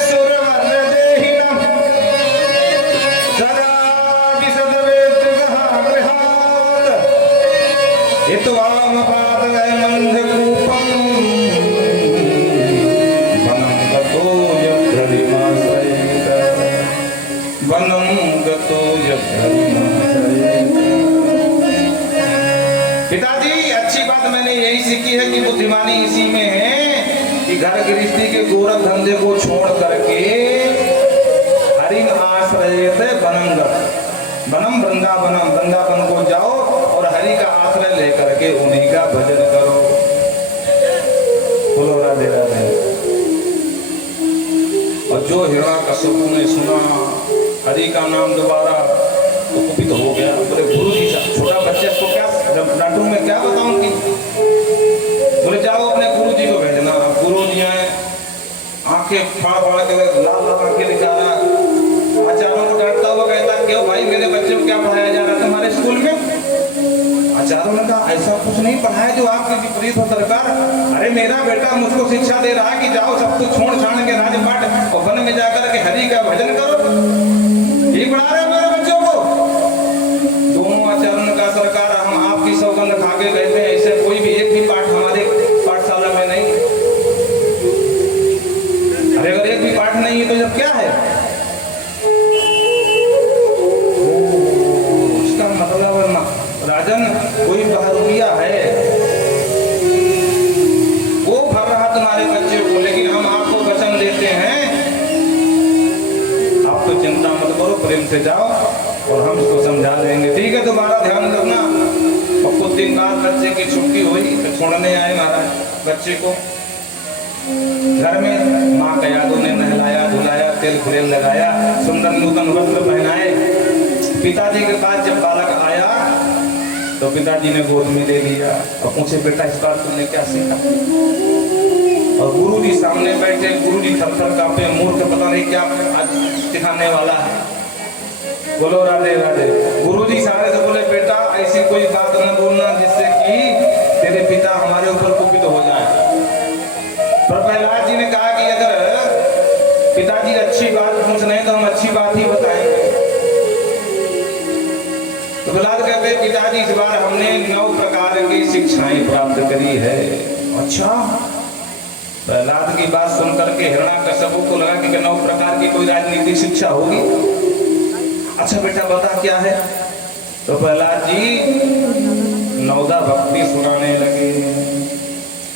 सुरवर देहिनम् सदा विशदवेद्गः गृहात् हित्वामपादय मन्धकूपम् वनं गतो यद्धरिमाश्रयेत, वनं गतो यद्धरिमाश्रयेत। पिताजी अच्छी बात मैंने यही सीखी है कि बुद्धिमानी इसी में है कि घर गृहस्थी के गोरख धंधे को छोड़ करके हरिम आश्रयेत वनंगत, वनम वृंदावनम, वृंदावन को जाओ और हरि का आश्रय लेकर के उन्हीं का भजन करो। बोलो राधे राधे। और जो हिरण्याकश्यपु ने सुना हरि का नाम दोबारा तो कुपित हो गया। बोले गुरु जी छोटा बच्चे को क्या डांटू में क्या बताऊंगी? बोले जाओ अपने गुरु जी को भेजना। गुरु जी हैं आंखें फाड़ फाड़ के लाल लाल आंखें दिखा रहा, आचार्यों को डांटता हुआ कहता क्यों भाई मेरे बच्चे को क्या पढ़ाया जा रहा है तुम्हारे स्कूल में? आचार्यों ऐसा कुछ नहीं पढ़ाया जो आपके विपरीत हो सरकार। अरे मेरा बेटा मुझको शिक्षा दे रहा है कि जाओ सब कुछ छोड़ छाड़ के राजपाट और वन में जाकर के हरि का भजन करो, यही पढ़ा रहे मेरे बच्चों को। दोनों आचरण का सरकार हम आपकी सौगंध खा के कहते हैं, ऐसे कोई भी एक भी पाठ हमारे पाठशाला में नहीं। अरे अगर एक भी पाठ नहीं है तो जब क्या है? उसका मतलब राजन कोई बहादुरिया है, वो भर रहा तुम्हारे बच्चे को, लेकिन हम आपको वचन देते हैं आप तो चिंता मत करो, प्रेम से जाओ और हम इसको समझा देंगे। ठीक है, दोबारा ध्यान रखना। और कुछ दिन बाद बच्चे की छुट्टी हुई तो छोड़ने आए महाराज बच्चे को घर में। माँ का यादों ने नहलाया धुलाया, तेल खुलेल लगाया, सुंदर नूतन वस्त्र पहनाए। पिताजी के पास जब बालक आया तो पिताजी ने गोद में ले लिया और पूछे, बेटा इस बार तुमने क्या सीखा? और गुरुजी सामने बैठे, गुरुजी थर-थर कांपे, मूर्ख पता नहीं क्या आज सिखाने वाला है। बोलो राधे राधे। गुरुजी सारे से बोले, बेटा ऐसी कोई बात न बोलना जिससे कि तेरे पिता हमारे ऊपर कुपित हो जाए। पर प्रहलाद जी ने कहा कि अगर पिताजी अच्छी बात पूछ रहे हैं तो हम अच्छी बात ही बताएंगे। तो प्रहलाद कहते हैं, पिताजी इस बार हमने 9 प्रकार की शिक्षाएं प्राप्त करी है। अच्छा, प्रहलाद की बात सुनकर के हिरण्याकश्यप को लगा कि 9 प्रकार की कोई राजनीतिक शिक्षा होगी। अच्छा बेटा बता क्या है? तो प्रहलाद जी 9 भक्ति सुनाने लगे।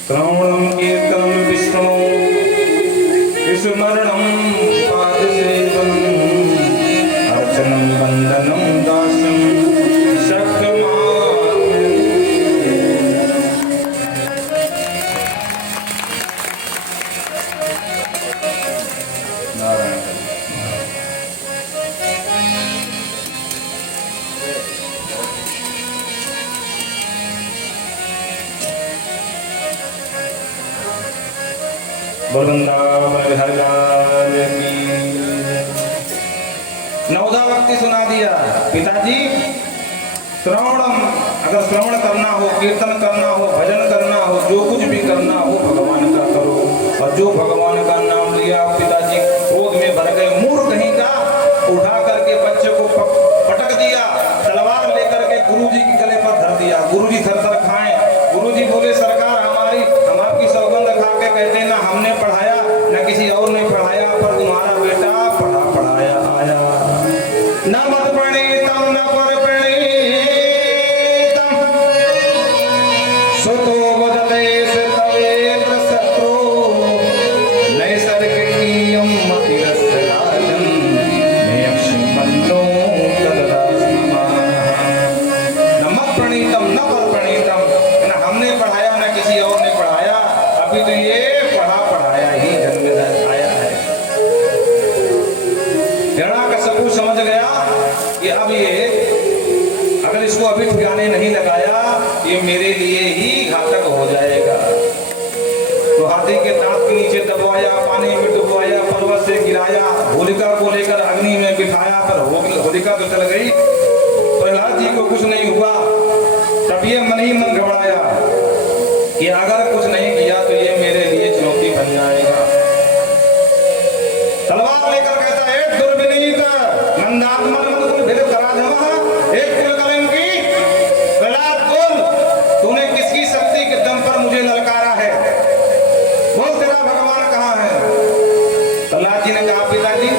श्रवणम कीर्तनम विष्णु विस्मरणम पादसेवनम अर्चनम वंदनम दासम वृंदावन हरिलाल की 9 भक्ति सुना दिया। पिताजी श्रवणम, अगर श्रवण करना हो, कीर्तन करना हो, भजन करना हो, जो कुछ भी करना हो भगवान का करो। और जो भगवान का नाम लिया, पिताजी क्रोध में भर गए, मूर्ख कहीं का, उठा करके बच्चे को पटक दिया, तलवार लेकर के गुरुजी के गले पर धर दिया। गुरुजी थर-थर खाए। गुरुजी बोले, सरकार हम आपकी सौगंध खा के कहते ना हमने पढ़ाया न किसी और ने पढ़ाया, पर तुम्हारा बेटा पढ़ाया आया। न मत प्रणीतम न पर प्रणीतम सुतो वदते तवेत्र शत्रु नैसर्गिकीयं मतिरस्य राजन् नियक्षमन्नो तददास्मः। न मत प्रणीतम न पर प्रणीतम, न हमने पढ़ाया न किसी और ने पढ़ाया, अभी तो ये पढ़ाया ही जन्म आया है। हिरण्याकश्यप समझ गया कि अब ये अगर इसको अभी ठिकाने नहीं लगाया ये मेरे लिए ही घातक हो जाएगा। तो हाथी के दांत के नीचे दबवाया, पानी में डुबवाया, पर्वत से गिराया, होलिका को लेकर अग्नि में बिठाया, पर होलिका तो चल गई, प्रहलाद जी को कुछ नहीं हुआ। तब ये मन ही मन घबराया कि अगर कुछ नहीं किया तो ये मेरे लिए चुनौती बन जाएगा। तलवार लेकर कहता है, दुर्विनीत मंदात्मन भेद कराधमः, एक कुलकलंकी प्रहलाद बोल, तूने किसकी शक्ति के दम पर मुझे ललकारा है? बोल तेरा भगवान कहाँ है? प्रहलाद जी ने कहा, पिताजी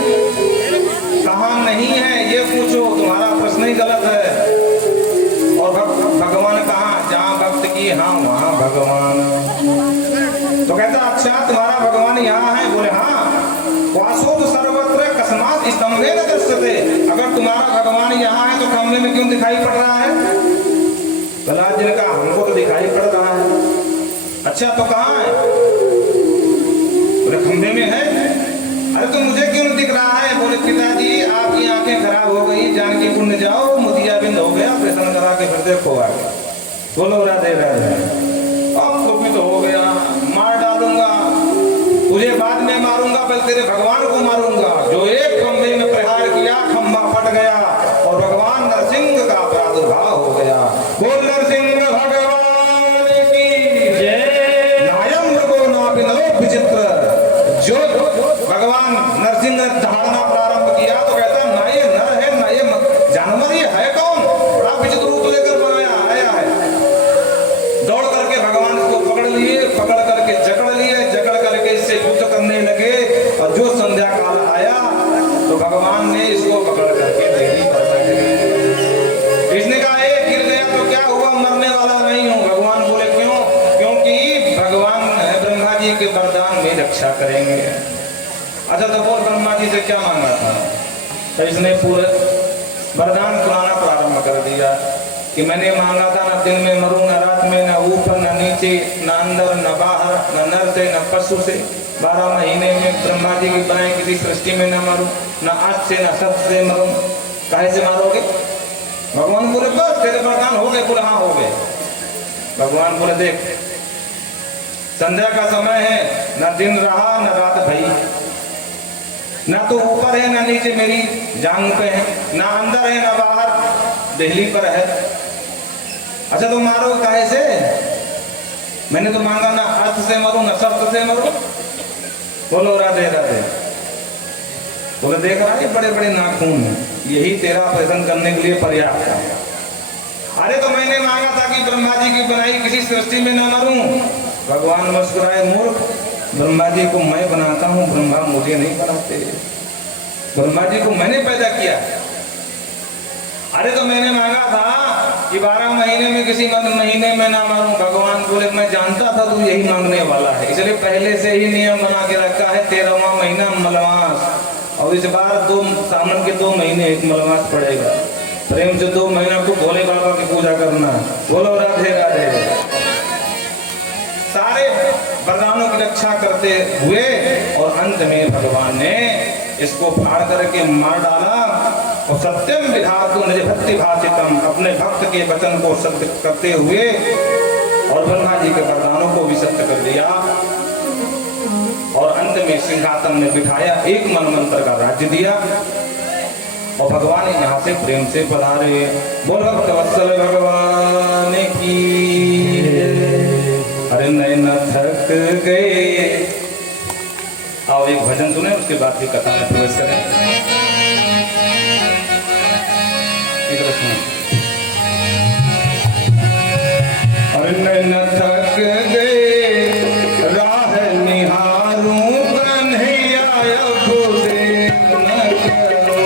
कहाँ नहीं है ये पूछो, तुम्हारा प्रश्न ही गलत है। और भगवान कहाँ? जहाँ भक्त की हाँ वहाँ भगवान। तो कहता, अच्छा तुम्हारा भगवान यहाँ है? बोले हाँ। वासोद सर्वत्र कस्मात स्तंभे न दृश्यते, अगर तुम्हारा भगवान यहाँ है तो खंभे में क्यों दिखाई पड़ रहा है? प्रहलाद जी ने कहा, हमको तो दिखाई पड़ रहा है। अच्छा तो कहाँ है? बोले खंभे में है। अरे तो मुझे क्यों नहीं दिख रहा है? बोले पिताजी आपकी आंखें खराब हो गई, जानकी पुण्य जाओ, मोतियाबिंद हो गया, ऑपरेशन करा के फिर देखो आगे। बोलो राधे राधे। अब कुपित हो गया, मार डालूंगा तुझे, बाद में मारूंगा, पहले तेरे भगवान को मारूंगा। जो एक खंभे में प्रहार किया, खंभा फट गया और भगवान नरसिंह का प्रादुर्भाव हो गया। बोल नरसिंह भगवान के वरदान मेरी रक्षा करेंगे। अच्छा तो बोल ब्रह्मा जी से क्या मांगा था? तो इसने पूरे वरदान सुनाना प्रारंभ कर दिया कि मैंने मांगा था न दिन में मरूं, न रात में, न ऊपर न नीचे, न अंदर न बाहर, न नर से न पशु से, 12 महीने में ब्रह्मा जी की बनाई किसी सृष्टि में न मरूं, न आज से न शब्द से मरूं। काहे से मारोगे? भगवान बोले बस तेरे वरदान हो गए। बोले हाँ हो गए। भगवान बोले देख संध्या का समय है, न दिन रहा न रात भई, न तो ऊपर है न नीचे मेरी जांग पे है, न अंदर है न बाहर दिल्ली पर है। अच्छा तो मारो काहे से? मैंने तो मांगा ना अर्थ से मरूं न शब्द से मरूं। बोलो राधे राधे। बोले देख रहा है बड़े बड़े नाखून, यही तेरा ऑपरेशन करने के लिए पर्याप्त है। अरे तो मैंने मांगा था कि ब्रह्मा जी की बनाई किसी सृष्टि में न मरूं। भगवान मुस्कुराए, मूर्ख, ब्रह्मा जी को मैं बनाता हूं, ब्रह्मा मुझे नहीं बनाते। ब्रह्मा जी को मैंने पैदा किया। अरे तो मैंने मांगा था कि 12 महीने में किसी महीने में ना मारूं। भगवान बोले मैं जानता था तू यही मांगने वाला है, इसलिए पहले से ही नियम बना के रखा है 13वां महीना मलमास, और इस बार सावन के 2 महीने एक मलमास पड़ेगा। प्रेम से 2 महीना को भोले बाबा की पूजा करना। बोलो राधे राधे। सारे वरदानों की रक्षा करते हुए और अंत में भगवान ने इसको फाड़ करके मार डाला। और सत्यम विधातु निज भक्ति भाषितम, अपने भक्त के वचन को सत्य करते हुए और ब्रह्मा जी के वरदानों को भी सत्य कर दिया। और अंत में सिंहासन में बिठाया, एक मनमंत्र का राज्य दिया और भगवान यहाँ से प्रेम से पधारे। बोल भक्त वत्सल भगवान की। अरे नैन थक गए। आओ एक भजन सुने, उसके बाद भी कथा में प्रवेश करें। अरे नैन थक गए, राह निहारूं, कन्हैया अब देर न करो।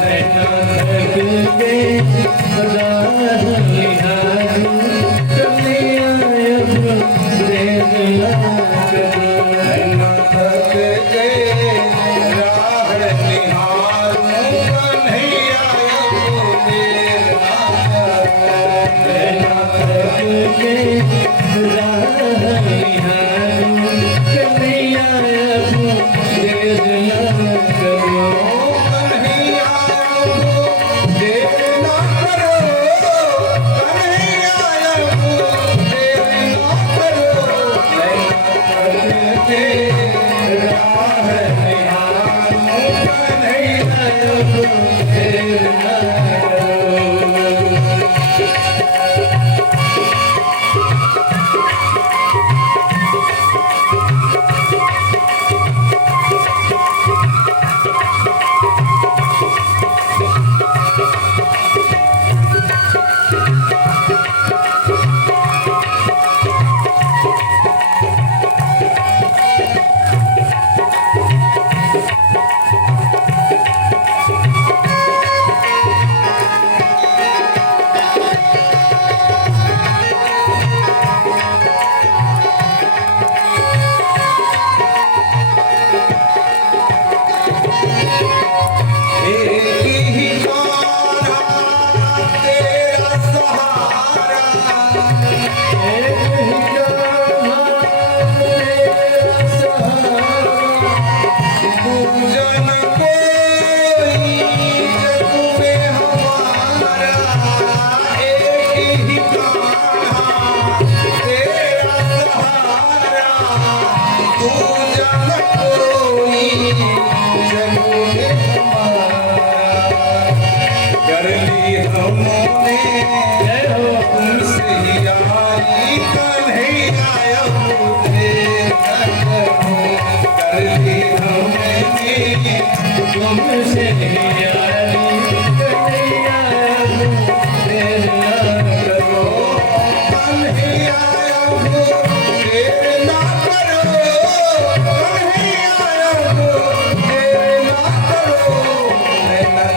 नैन थक गए, राह निहारूं, कन्हैया अब देर न करो। नैन थक गए, राह निहारूं, कन्हैया अब देर न करो। नैन थक गए, राह निहारूं, कन्हैया अब देर न करो। कन्हैया अब देर न करो, कन्हैया अब देर न करो। नैन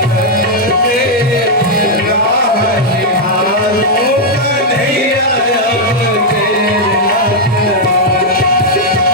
थक गए, राह निहारूं, कन्हैया अब देर न करो।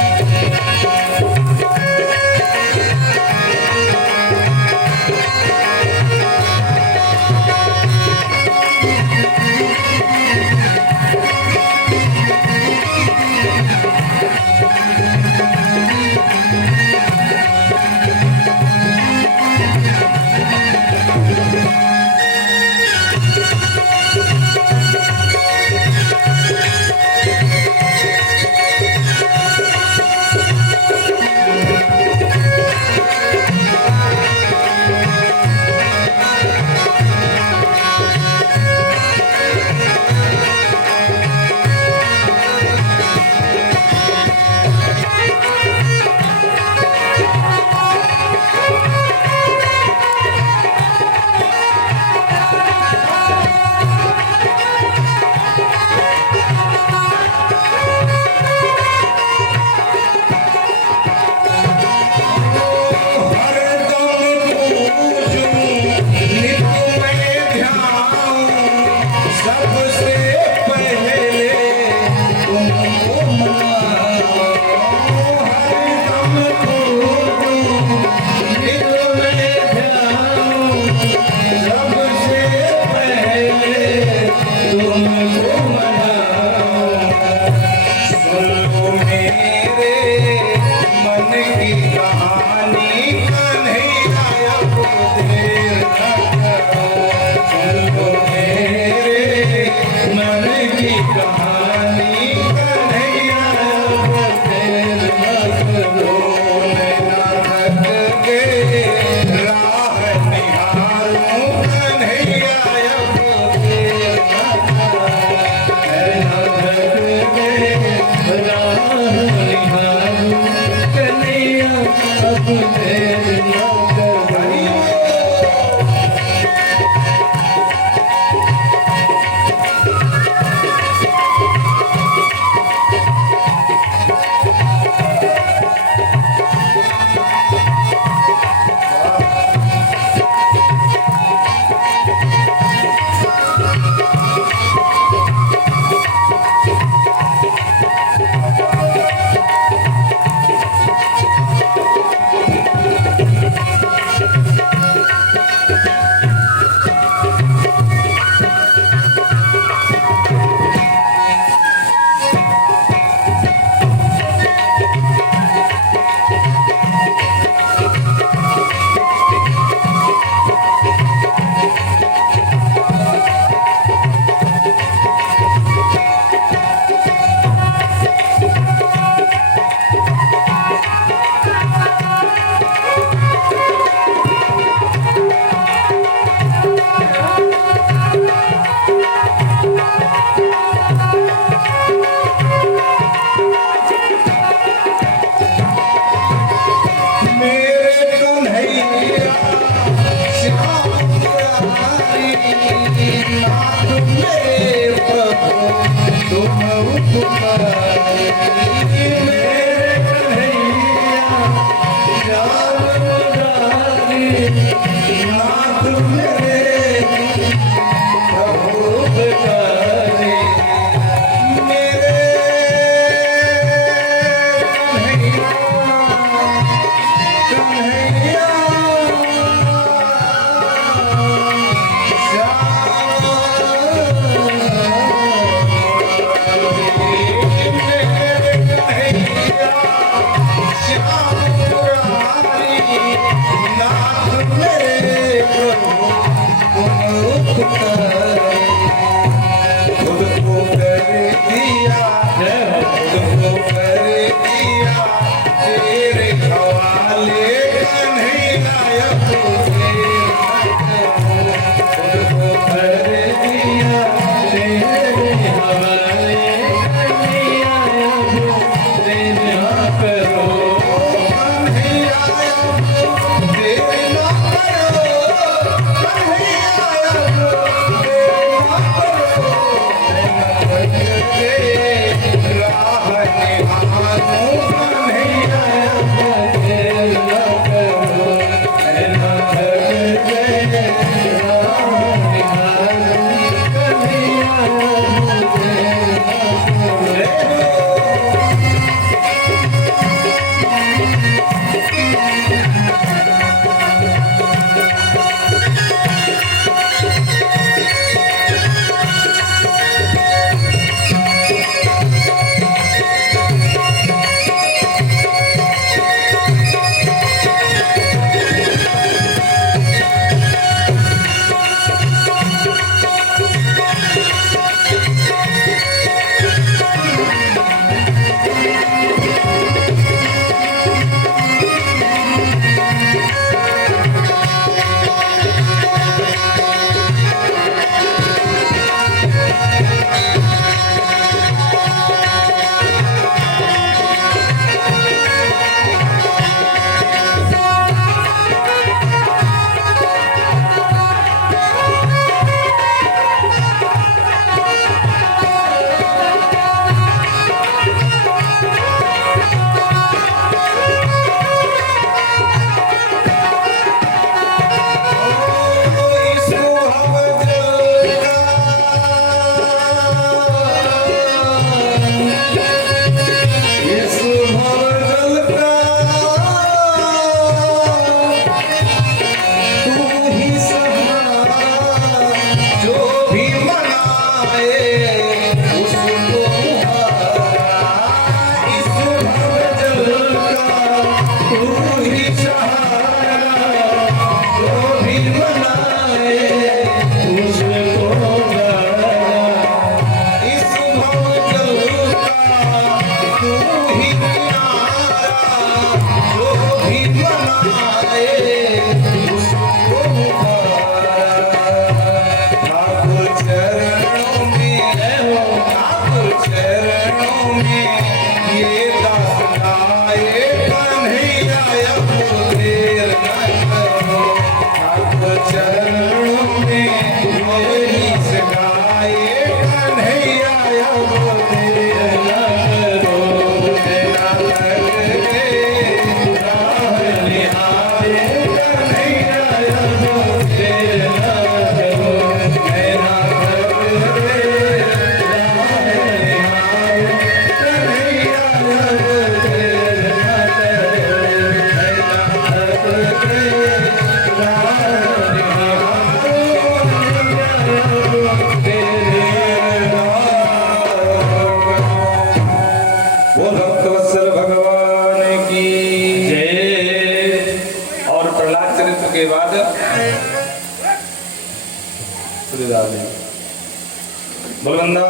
बलवंदा